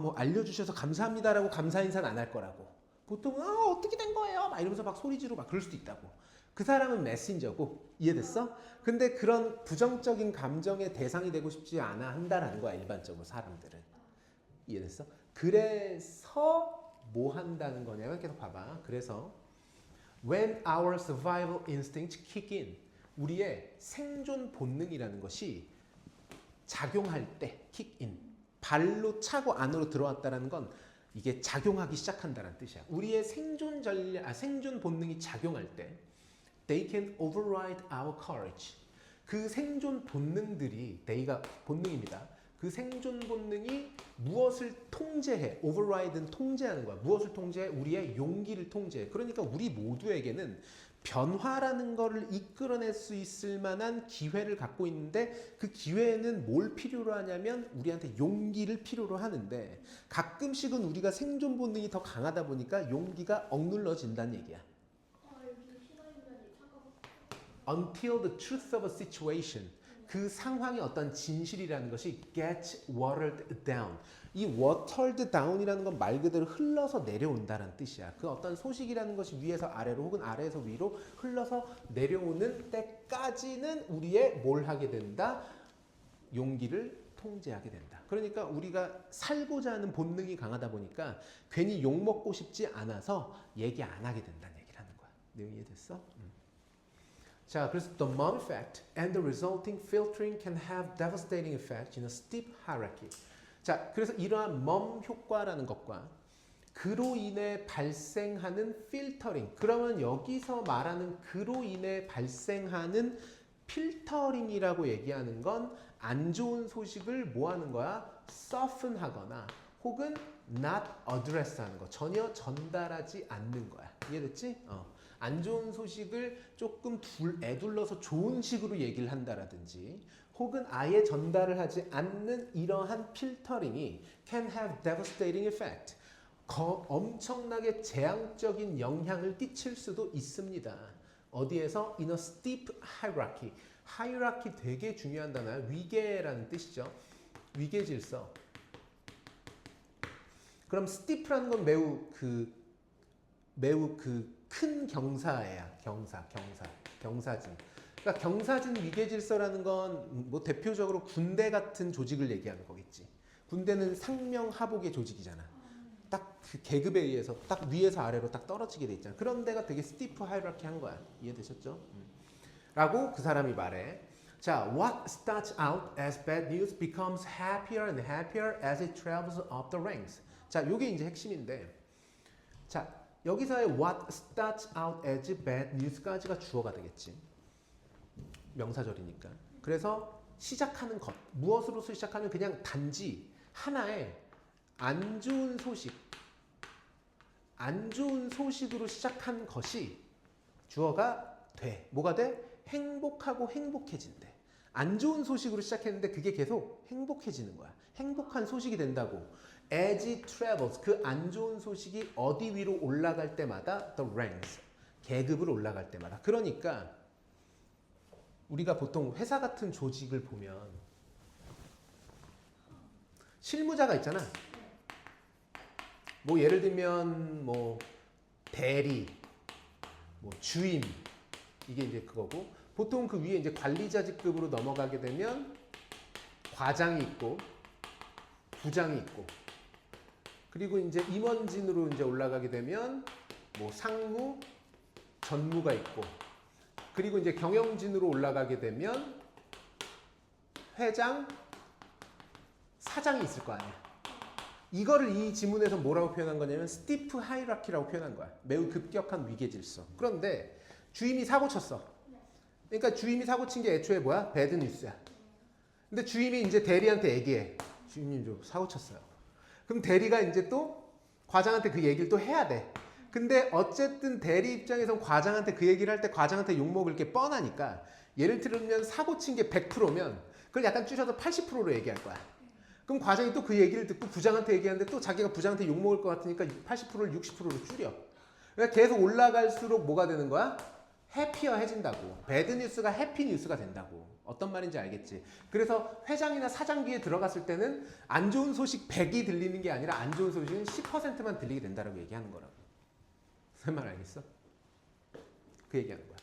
뭐 알려주셔서 감사합니다라고 감사 인사는 안 할 거라고. 보통은 어떻게 된 거예요? 막 이러면서 막 소리 지르고 막 그럴 수도 있다고. 그 사람은 메신저고. 이해됐어? 근데 그런 부정적인 감정의 대상이 되고 싶지 않아 한다라는 거야, 일반적으로 사람들은. 이해됐어? 그래서 뭐 한다는 거냐면 계속 봐봐. 그래서 when our survival instincts kick in, 우리의 생존 본능이라는 것이 작용할 때 kick in, 발로 차고 안으로 들어왔다라는 건 이게 작용하기 시작한다는 뜻이야. 우리의 생존 본능이 작용할 때 they can override our courage. 그 생존 본능들이 they가 본능입니다. 그 생존 본능이 무엇을 통제해? override는 통제하는 거야. 무엇을 통제해? 우리의 용기를 통제해. 그러니까 우리 모두에게는 변화라는 거를 이끌어낼 수 있을 만한 기회를 갖고 있는데 그 기회는 뭘 필요로 하냐면 우리한테 용기를 필요로 하는데 가끔씩은 우리가 생존 본능이 더 강하다 보니까 용기가 억눌러진다는 얘기야. 여기 신화인간이 잠깐만. Until the truth of a situation, 그 상황의 어떤 진실이라는 것이 get watered down. 이 watered down이라는 건 말 그대로 흘러서 내려온다는 뜻이야. 그 어떤 소식이라는 것이 위에서 아래로 혹은 아래에서 위로 흘러서 내려오는 때까지는 우리의 뭘 하게 된다? 용기를 통제하게 된다. 그러니까 우리가 살고자 하는 본능이 강하다 보니까 괜히 욕 먹고 싶지 않아서 얘기 안 하게 된다는 얘기를 하는 거야. 내용 이해됐어? 자, 그래서 the mom effect and the resulting filtering can have devastating effects in a steep hierarchy. 자, 그래서 이러한 mom 효과라는 것과 그로 인해 발생하는 filtering. 그러면 여기서 말하는 그로 인해 발생하는 필터링이라고 얘기하는 건 안 좋은 소식을 뭐 하는 거야? soften 하거나 혹은 not address 하는 거. 전혀 전달하지 않는 거야. 이해됐지? 안 좋은 소식을 조금 애둘러서 좋은 식으로 얘기를 한다라든지 혹은 아예 전달을 하지 않는 이러한 필터링이 can have devastating effect. 엄청나게 재앙적인 영향을 끼칠 수도 있습니다. 어디에서? In a steep hierarchy. hierarchy 되게 중요한 단어야. 위계라는 뜻이죠. 위계 질서. 그럼 steep라는 건 매우 큰 경사야. 경사진. 그러니까 경사진 위계 질서라는 건 뭐 대표적으로 군대 같은 조직을 얘기하는 거겠지. 군대는 상명하복의 조직이잖아. 딱 그 계급에 의해서 딱 위에서 아래로 딱 떨어지게 돼 있잖아. 그런 데가 되게 스티프 하이라키 한 거야. 이해되셨죠? 라고 그 사람이 말해. 자, what starts out as bad news becomes happier and happier as it travels up the ranks. 자, 요게 이제 핵심인데, 자, 여기서의 what starts out as bad news까지가 주어가 되겠지. 명사절이니까. 그래서 시작하는 것, 무엇으로서 시작하면 그냥 단지 하나의 안 좋은 소식으로 시작한 것이 주어가 돼. 뭐가 돼? 행복하고 행복해진대. 안 좋은 소식으로 시작했는데 그게 계속 행복해지는 거야. 행복한 소식이 된다고. As it travels, 그 안 좋은 소식이 어디 위로 올라갈 때마다 the ranks, 계급을 올라갈 때마다. 그러니까 우리가 보통 회사 같은 조직을 보면 실무자가 있잖아. 뭐 예를 들면 뭐 대리, 뭐 주임, 이게 이제 그거고, 보통 그 위에 이제 관리자직급으로 넘어가게 되면 과장이 있고 부장이 있고, 그리고 이제 임원진으로 이제 올라가게 되면 뭐 상무, 전무가 있고, 그리고 이제 경영진으로 올라가게 되면 회장, 사장이 있을 거 아니야. 이거를 이 지문에서 뭐라고 표현한 거냐면 스티프 하이라키라고 표현한 거야. 매우 급격한 위계 질서. 그런데 주임이 사고 쳤어. 그러니까 주임이 사고 친 게 애초에 뭐야? 배드 뉴스야. 근데 주임이 이제 대리한테 얘기해. 주임님 좀 사고 쳤어요. 그럼 대리가 이제 또 과장한테 그 얘기를 또 해야 돼. 근데 어쨌든 대리 입장에선 과장한테 그 얘기를 할 때 과장한테 욕먹을 게 뻔하니까, 예를 들면 사고 친 게 100%면 그걸 약간 줄여서 80%로 얘기할 거야. 그럼 과장이 또 그 얘기를 듣고 부장한테 얘기하는데 또 자기가 부장한테 욕먹을 것 같으니까 80%를 60%로 줄여. 그러니까 계속 올라갈수록 뭐가 되는 거야? 해피어해진다고. 배드 뉴스가 해피 뉴스가 된다고. 어떤 말인지 알겠지? 그래서 회장이나 사장 귀에 들어갔을 때는 안 좋은 소식 100이 들리는 게 아니라 안 좋은 소식은 10%만 들리게 된다라고 얘기하는 거라고. 무슨 말 알겠어? 그 얘기하는 거야.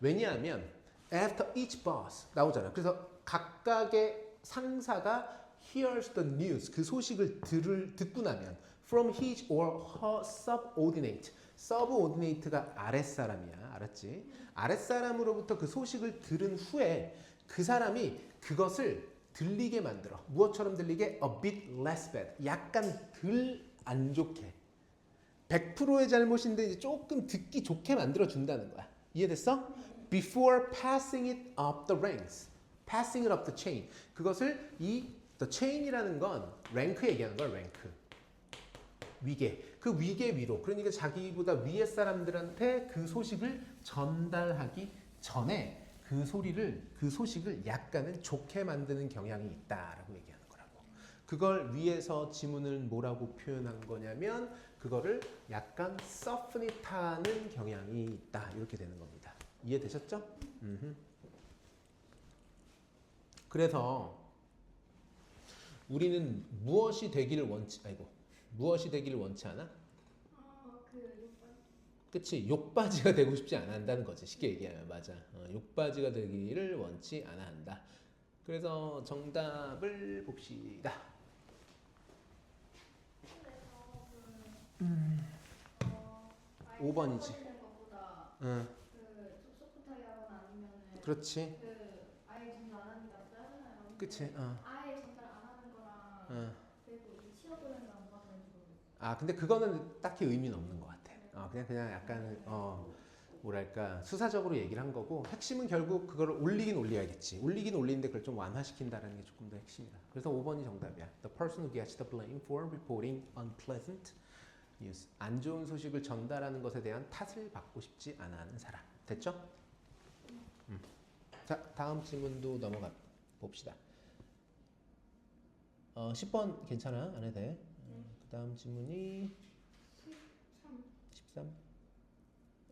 왜냐하면 after each boss 나오잖아. 그래서 각각의 상사가 hears the news, 그 소식을 듣고 나면 from his or her subordinate, subordinate가 아랫사람이야. 알았지? 아랫사람으로부터 그 소식을 들은 후에 그 사람이 그것을 들리게 만들어. 무엇처럼 들리게? A bit less bad. 약간 덜 안 좋게. 100%의 잘못인데 이제 조금 듣기 좋게 만들어 준다는 거야. 이해됐어? Before passing it up the ranks. Passing it up the chain. 그것을 the chain이라는 건 랭크 얘기하는 거야. 랭크. 위계. 그 위계 위로. 그러니까 자기보다 위에 사람들한테 그 소식을 전달하기 전에 그 소식을 약간은 좋게 만드는 경향이 있다라고 얘기하는 거라고. 그걸 위에서 지문을 뭐라고 표현한 거냐면 그거를 약간 서프닛하는 경향이 있다. 이렇게 되는 겁니다. 이해되셨죠? 그래서 우리는 무엇이 되기를 원치 않아? 그치? 욕바지가 되고 싶지 않아 한다는 거지. 쉽게 얘기하면. 맞아. 욕바지가 되기를 원치 않아 한다. 그래서 정답을 봅시다. 5번이지. 응. 그렇지. 아예 전달 안 하는 게 낫잖아요. 그치. 아예 전달 안 하는 거랑 그리고 이제 치워버리는 거랑 뭐가 다른지. 근데 그거는 딱히 의미는 없는 것 같아. 그냥 약간 뭐랄까 수사적으로 얘기를 한 거고, 핵심은 결국 그걸 올리긴 올려야겠지. 올리긴 올리는데 그걸 좀 완화시킨다는 게 조금 더 핵심이다. 그래서 5번이 정답이야. The person who gets the blame for reporting unpleasant news. 안 좋은 소식을 전달하는 것에 대한 탓을 받고 싶지 않아 하는 사람. 됐죠? 자, 다음 질문도 넘어가 봅시다. 10번 괜찮아? 안 해도 돼? 그 다음 질문이 13.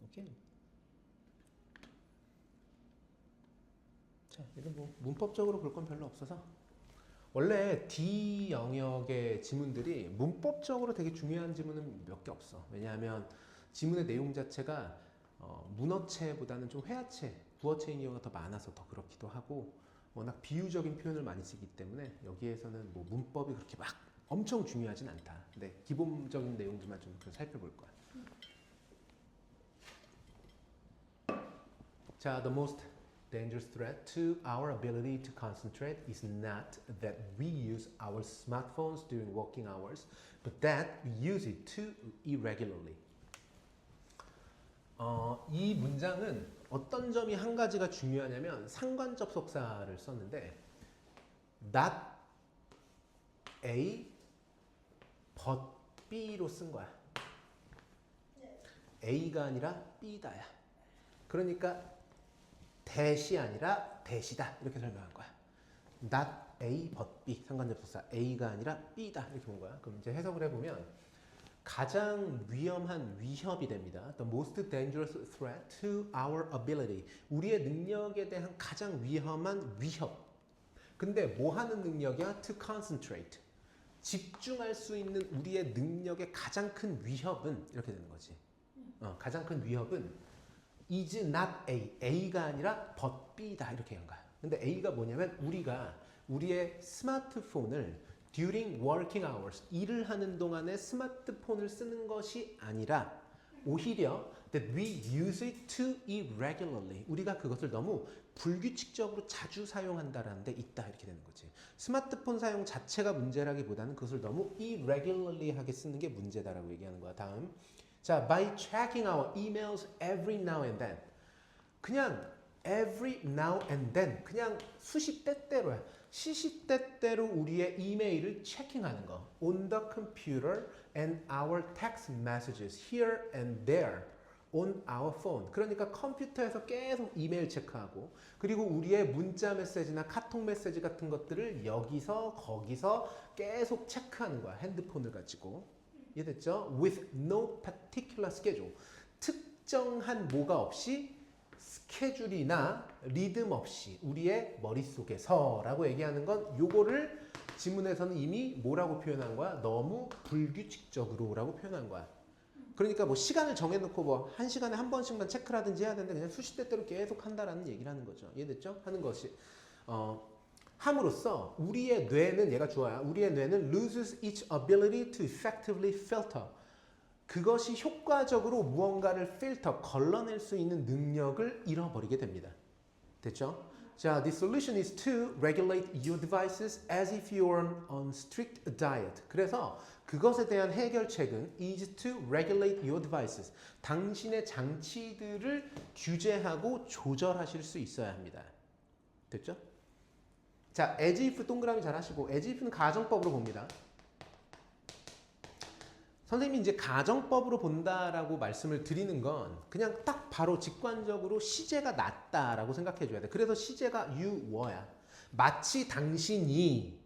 오케이. 자, 이건 뭐 문법적으로 볼 건 별로 없어서, 원래 D 영역의 지문들이 문법적으로 되게 중요한 지문은 몇 개 없어. 왜냐하면 지문의 내용 자체가 문어체보다는 좀 회화체, 구어체인 경우가 더 많아서 더 그렇기도 하고, 워낙 비유적인 표현을 많이 쓰기 때문에 여기에서는 뭐 문법이 그렇게 막 엄청 중요하진 않다. 근데 기본적인 내용들만 좀 살펴볼 거야. 자, the most dangerous threat to our ability to concentrate is not that we use our smartphones during working hours, but that we use it too irregularly. 이 문장은 어떤 점이 한 가지가 중요하냐면 상관접속사를 썼는데 not A but B로 쓴 거야. A가 아니라 B다야. 그러니까 대시 아니라 대시다 이렇게 설명한 거야. not A but B 상관접속사 A가 아니라 B다 이렇게 본 거야. 그럼 이제 해석을 해보면 가장 위험한 위협이 됩니다. The most dangerous threat to our ability. 우리의 능력에 대한 가장 위험한 위협. 근데 뭐 하는 능력이야? To concentrate. 집중할 수 있는 우리의 능력의 가장 큰 위협은 이렇게 되는 거지. 가장 큰 위협은 is not A. A가 아니라 but B다 이렇게 한 거야. 근데 A가 뭐냐면 우리가 우리의 스마트폰을 during working hours 일을 하는 동안에 스마트폰을 쓰는 것이 아니라 오히려 that we use it too irregularly 우리가 그것을 너무 불규칙적으로 자주 사용한다라는 데 있다 이렇게 되는 거지. 스마트폰 사용 자체가 문제라기보다는 그것을 너무 irregularly하게 쓰는 게 문제다라고 얘기하는 거야. 다음 자 by checking our emails every now and then 그냥 every now and then 그냥 수시때때로야. 시시때때로 우리의 이메일을 체킹하는 거. On the computer and our text messages here and there on our phone. 그러니까 컴퓨터에서 계속 이메일 체크하고 그리고 우리의 문자 메시지나 카톡 메시지 같은 것들을 여기서 거기서 계속 체크하는 거야. 핸드폰을 가지고. 이해됐죠? With no particular schedule. 특정한 뭐가 없이 스케줄이나 리듬 없이 우리의 머릿속에서라고 얘기하는 건 요거를 지문에서는 이미 뭐라고 표현한 거야? 너무 불규칙적으로 라고 표현한 거야. 그러니까 뭐 시간을 정해놓고 뭐 한 시간에 한 번씩만 체크를 하든지 해야 되는데 그냥 수시때때로 계속 한다라는 얘기를 하는 거죠. 이해됐죠? 하는 것이 함으로써 우리의 뇌는 얘가 좋아요. 우리의 뇌는 loses its ability to effectively filter. 그것이 효과적으로 무언가를 필터, 걸러낼 수 있는 능력을 잃어버리게 됩니다. 됐죠? 자, the solution is to regulate your devices as if you are on strict diet. 그래서 그것에 대한 해결책은 is to regulate your devices. 당신의 장치들을 규제하고 조절하실 수 있어야 합니다. 됐죠? 자, as if 동그라미 잘 하시고 as if는 가정법으로 봅니다. 선생님이 이제 가정법으로 본다라고 말씀을 드리는 건 그냥 딱 바로 직관적으로 시제가 낮다라고 생각해 줘야 돼. 그래서 시제가 you were야. 마치 당신이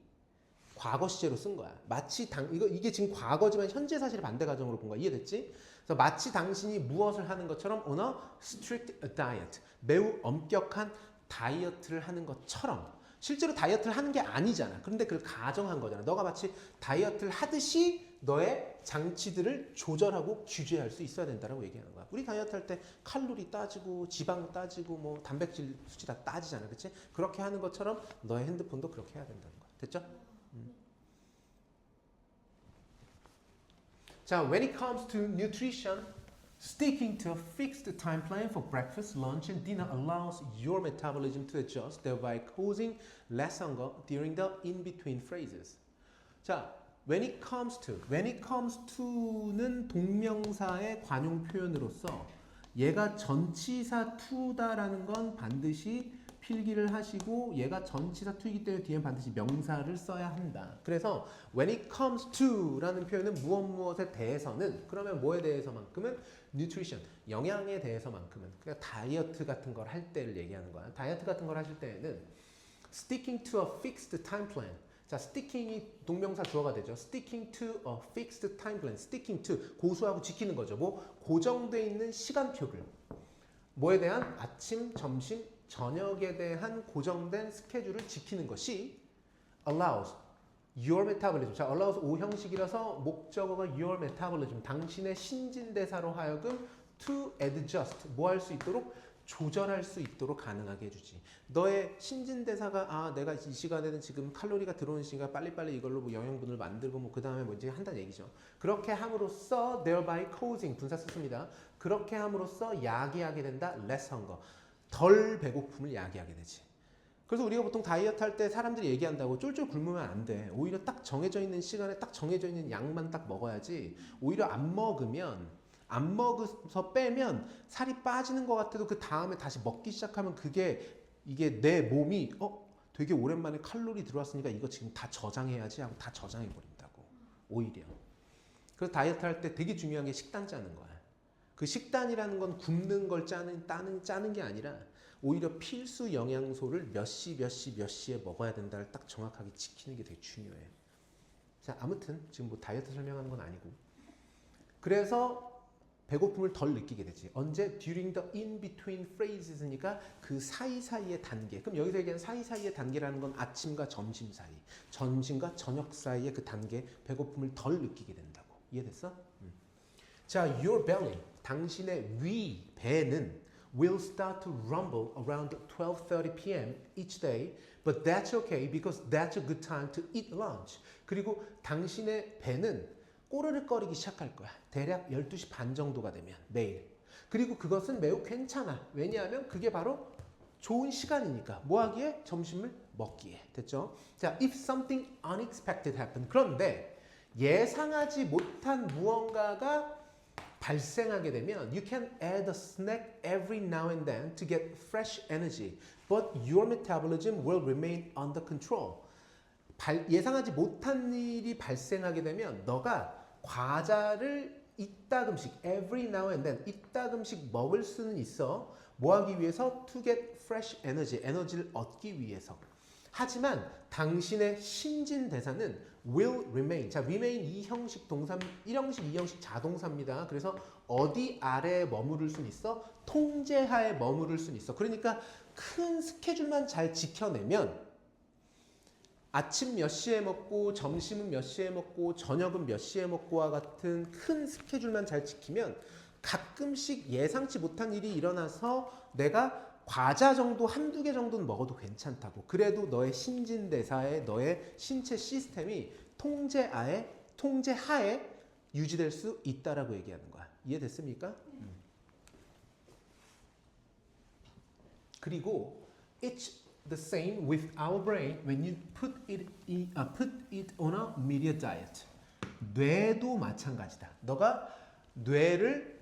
과거 시제로 쓴 거야. 마치 이게 지금 과거지만 현재 사실의 반대 가정으로 본 거야. 이해됐지? 그래서 마치 당신이 무엇을 하는 것처럼 on a strict diet. 매우 엄격한 다이어트를 하는 것처럼 실제로 다이어트를 하는 게 아니잖아. 그런데 그걸 가정한 거잖아. 너가 마치 다이어트를 하듯이 너의 장치들을 조절하고 규제할 수 있어야 된다라고 얘기하는 거야. 우리 다이어트 할 때 칼로리 따지고 지방 따지고 뭐 단백질 수치 다 따지잖아. 그치? 그렇게 하는 것처럼 너의 핸드폰도 그렇게 해야 된다는 거야. 됐죠? 자, when it comes to nutrition, sticking to a fixed time plan for breakfast, lunch, and dinner allows your metabolism to adjust, thereby causing less hunger during the in-between phrases. 자, when it comes to는 동명사의 관용 표현으로서 얘가 전치사 to다라는 건 반드시 필기를 하시고 얘가 전치사 to이기 때문에 뒤엔 반드시 명사를 써야 한다. 그래서 when it comes to라는 표현은 무엇에 대해서는 그러면 뭐에 대해서만큼은 nutrition, 영양에 대해서만큼은 그러니까 다이어트 같은 걸 할 때를 얘기하는 거야. 다이어트 같은 걸 하실 때에는 sticking to a fixed time plan. 자, sticking이 동명사 주어가 되죠. sticking to a fixed time plan. sticking to 고수하고 지키는 거죠. 뭐 고정돼 있는 시간표를 뭐에 대한 아침, 점심, 저녁에 대한 고정된 스케줄을 지키는 것이 allows your metabolism. 자, allows 오형식이라서 목적어가 your metabolism. 당신의 신진대사로 하여금 to adjust. 뭐 할 수 있도록? 조절할 수 있도록 가능하게 해주지. 너의 신진대사가 내가 이 시간에는 지금 칼로리가 들어오는 시간 빨리빨리 이걸로 뭐 영양분을 만들고 뭐 그 다음에 뭐 이제 한다는 얘기죠. 그렇게 함으로써 thereby causing 분사 썼습니다. 그렇게 함으로써 야기하게 된다. less hunger. 덜 배고픔을 야기하게 되지. 그래서 우리가 보통 다이어트 할 때 사람들이 얘기한다고 쫄쫄 굶으면 안 돼. 오히려 딱 정해져 있는 시간에 딱 정해져 있는 양만 딱 먹어야지. 오히려 안 먹어서 빼면 살이 빠지는 것 같아도 그 다음에 다시 먹기 시작하면 이게 내 몸이 되게 오랜만에 칼로리 들어왔으니까 이거 지금 다 저장해야지 하고 다 저장해 버린다고. 오히려. 그래서 다이어트 할 때 되게 중요한 게 식단 짜는 거야. 그 식단이라는 건 굶는 걸 짜는 게 아니라 오히려 필수 영양소를 몇 시에 먹어야 된다를 딱 정확하게 지키는 게 되게 중요해. 자, 아무튼 지금 뭐 다이어트 설명하는 건 아니고. 그래서 배고픔을 덜 느끼게 되지. 언제? During the in-between phases니까 그 사이사이의 단계. 그럼 여기서 얘기하는 사이사이의 단계라는 건 아침과 점심 사이, 점심과 저녁 사이의 그 단계, 배고픔을 덜 느끼게 된다고. 이해됐어? 자, your belly, 당신의 배는 will start to rumble around 12:30 p.m. each day, but that's okay because that's a good time to eat lunch. 그리고 당신의 배는 꼬르륵거리기 시작할 거야. 대략 12시 반 정도가 되면 매일. 그리고 그것은 매우 괜찮아. 왜냐하면 그게 바로 좋은 시간이니까. 뭐 하기에? 점심을 먹기에. 됐죠? 자, if something unexpected happened. 그런데 예상하지 못한 무언가가 발생하게 되면 you can add a snack every now and then to get fresh energy, but your metabolism will remain under control. 예상하지 못한 일이 발생하게 되면 너가 과자를 이따금씩 every now and then 이따금씩 먹을 수는 있어. 뭐 하기 위해서? To get fresh energy, 에너지를 얻기 위해서. 하지만 당신의 신진대사는 will remain. 자, remain 2형식 동사, 1형식, 2형식 자동사입니다. 그래서 어디 아래에 머무를 수는 있어? 통제하에 머무를 수는 있어. 그러니까 큰 스케줄만 잘 지켜내면 아침 몇 시에 먹고 점심은 몇 시에 먹고 저녁은 몇 시에 먹고와 같은 큰 스케줄만 잘 지키면 가끔씩 예상치 못한 일이 일어나서 내가 과자 정도 한두 개 정도는 먹어도 괜찮다고. 그래도 너의 신진대사에 너의 신체 시스템이 통제하에 유지될 수 있다라고 얘기하는 거야. 이해됐습니까? 그리고 it's the same with our brain when you put it on a media diet. 뇌도 마찬가지다. 너가 뇌를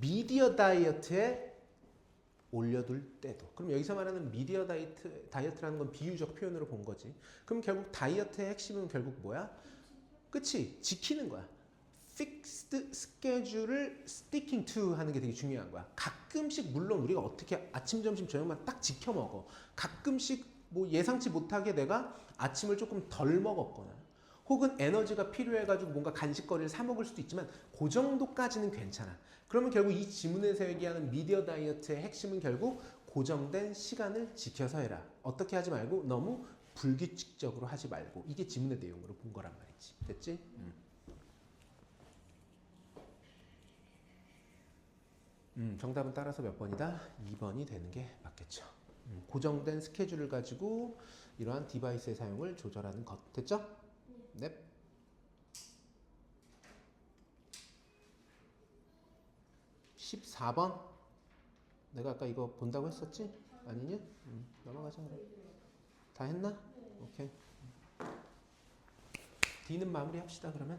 미디어 다이어트에 올려둘 때도. 그럼 여기서 말하는 미디어 다이어트라는 건 비유적 표현으로 본 거지. 그럼 결국 다이어트의 핵심은 결국 뭐야? 그치? 지키는 거야. fixed schedule을 sticking to 하는 게 되게 중요한 거야. 가끔씩 물론 우리가 어떻게 아침, 점심, 저녁만 딱 지켜 먹어. 가끔씩 뭐 예상치 못하게 내가 아침을 조금 덜 먹었거나 혹은 에너지가 필요해가지고 뭔가 간식거리를 사 먹을 수도 있지만 그 정도까지는 괜찮아. 그러면 결국 이 지문에서 얘기하는 미디어 다이어트의 핵심은 결국 고정된 시간을 지켜서 해라. 어떻게 하지 말고 너무 불규칙적으로 하지 말고. 이게 지문의 내용으로 본 거란 말이지. 됐지? 정답은 따라서 몇 번이다? 2번이 되는 게 맞겠죠. 고정된 스케줄을 가지고 이러한 디바이스의 사용을 조절하는 것. 됐죠? 네. 14번. 내가 아까 이거 본다고 했었지? 아니냐? 넘어가자. 그럼. 다 했나? 오케이. D는 마무리 합시다 그러면.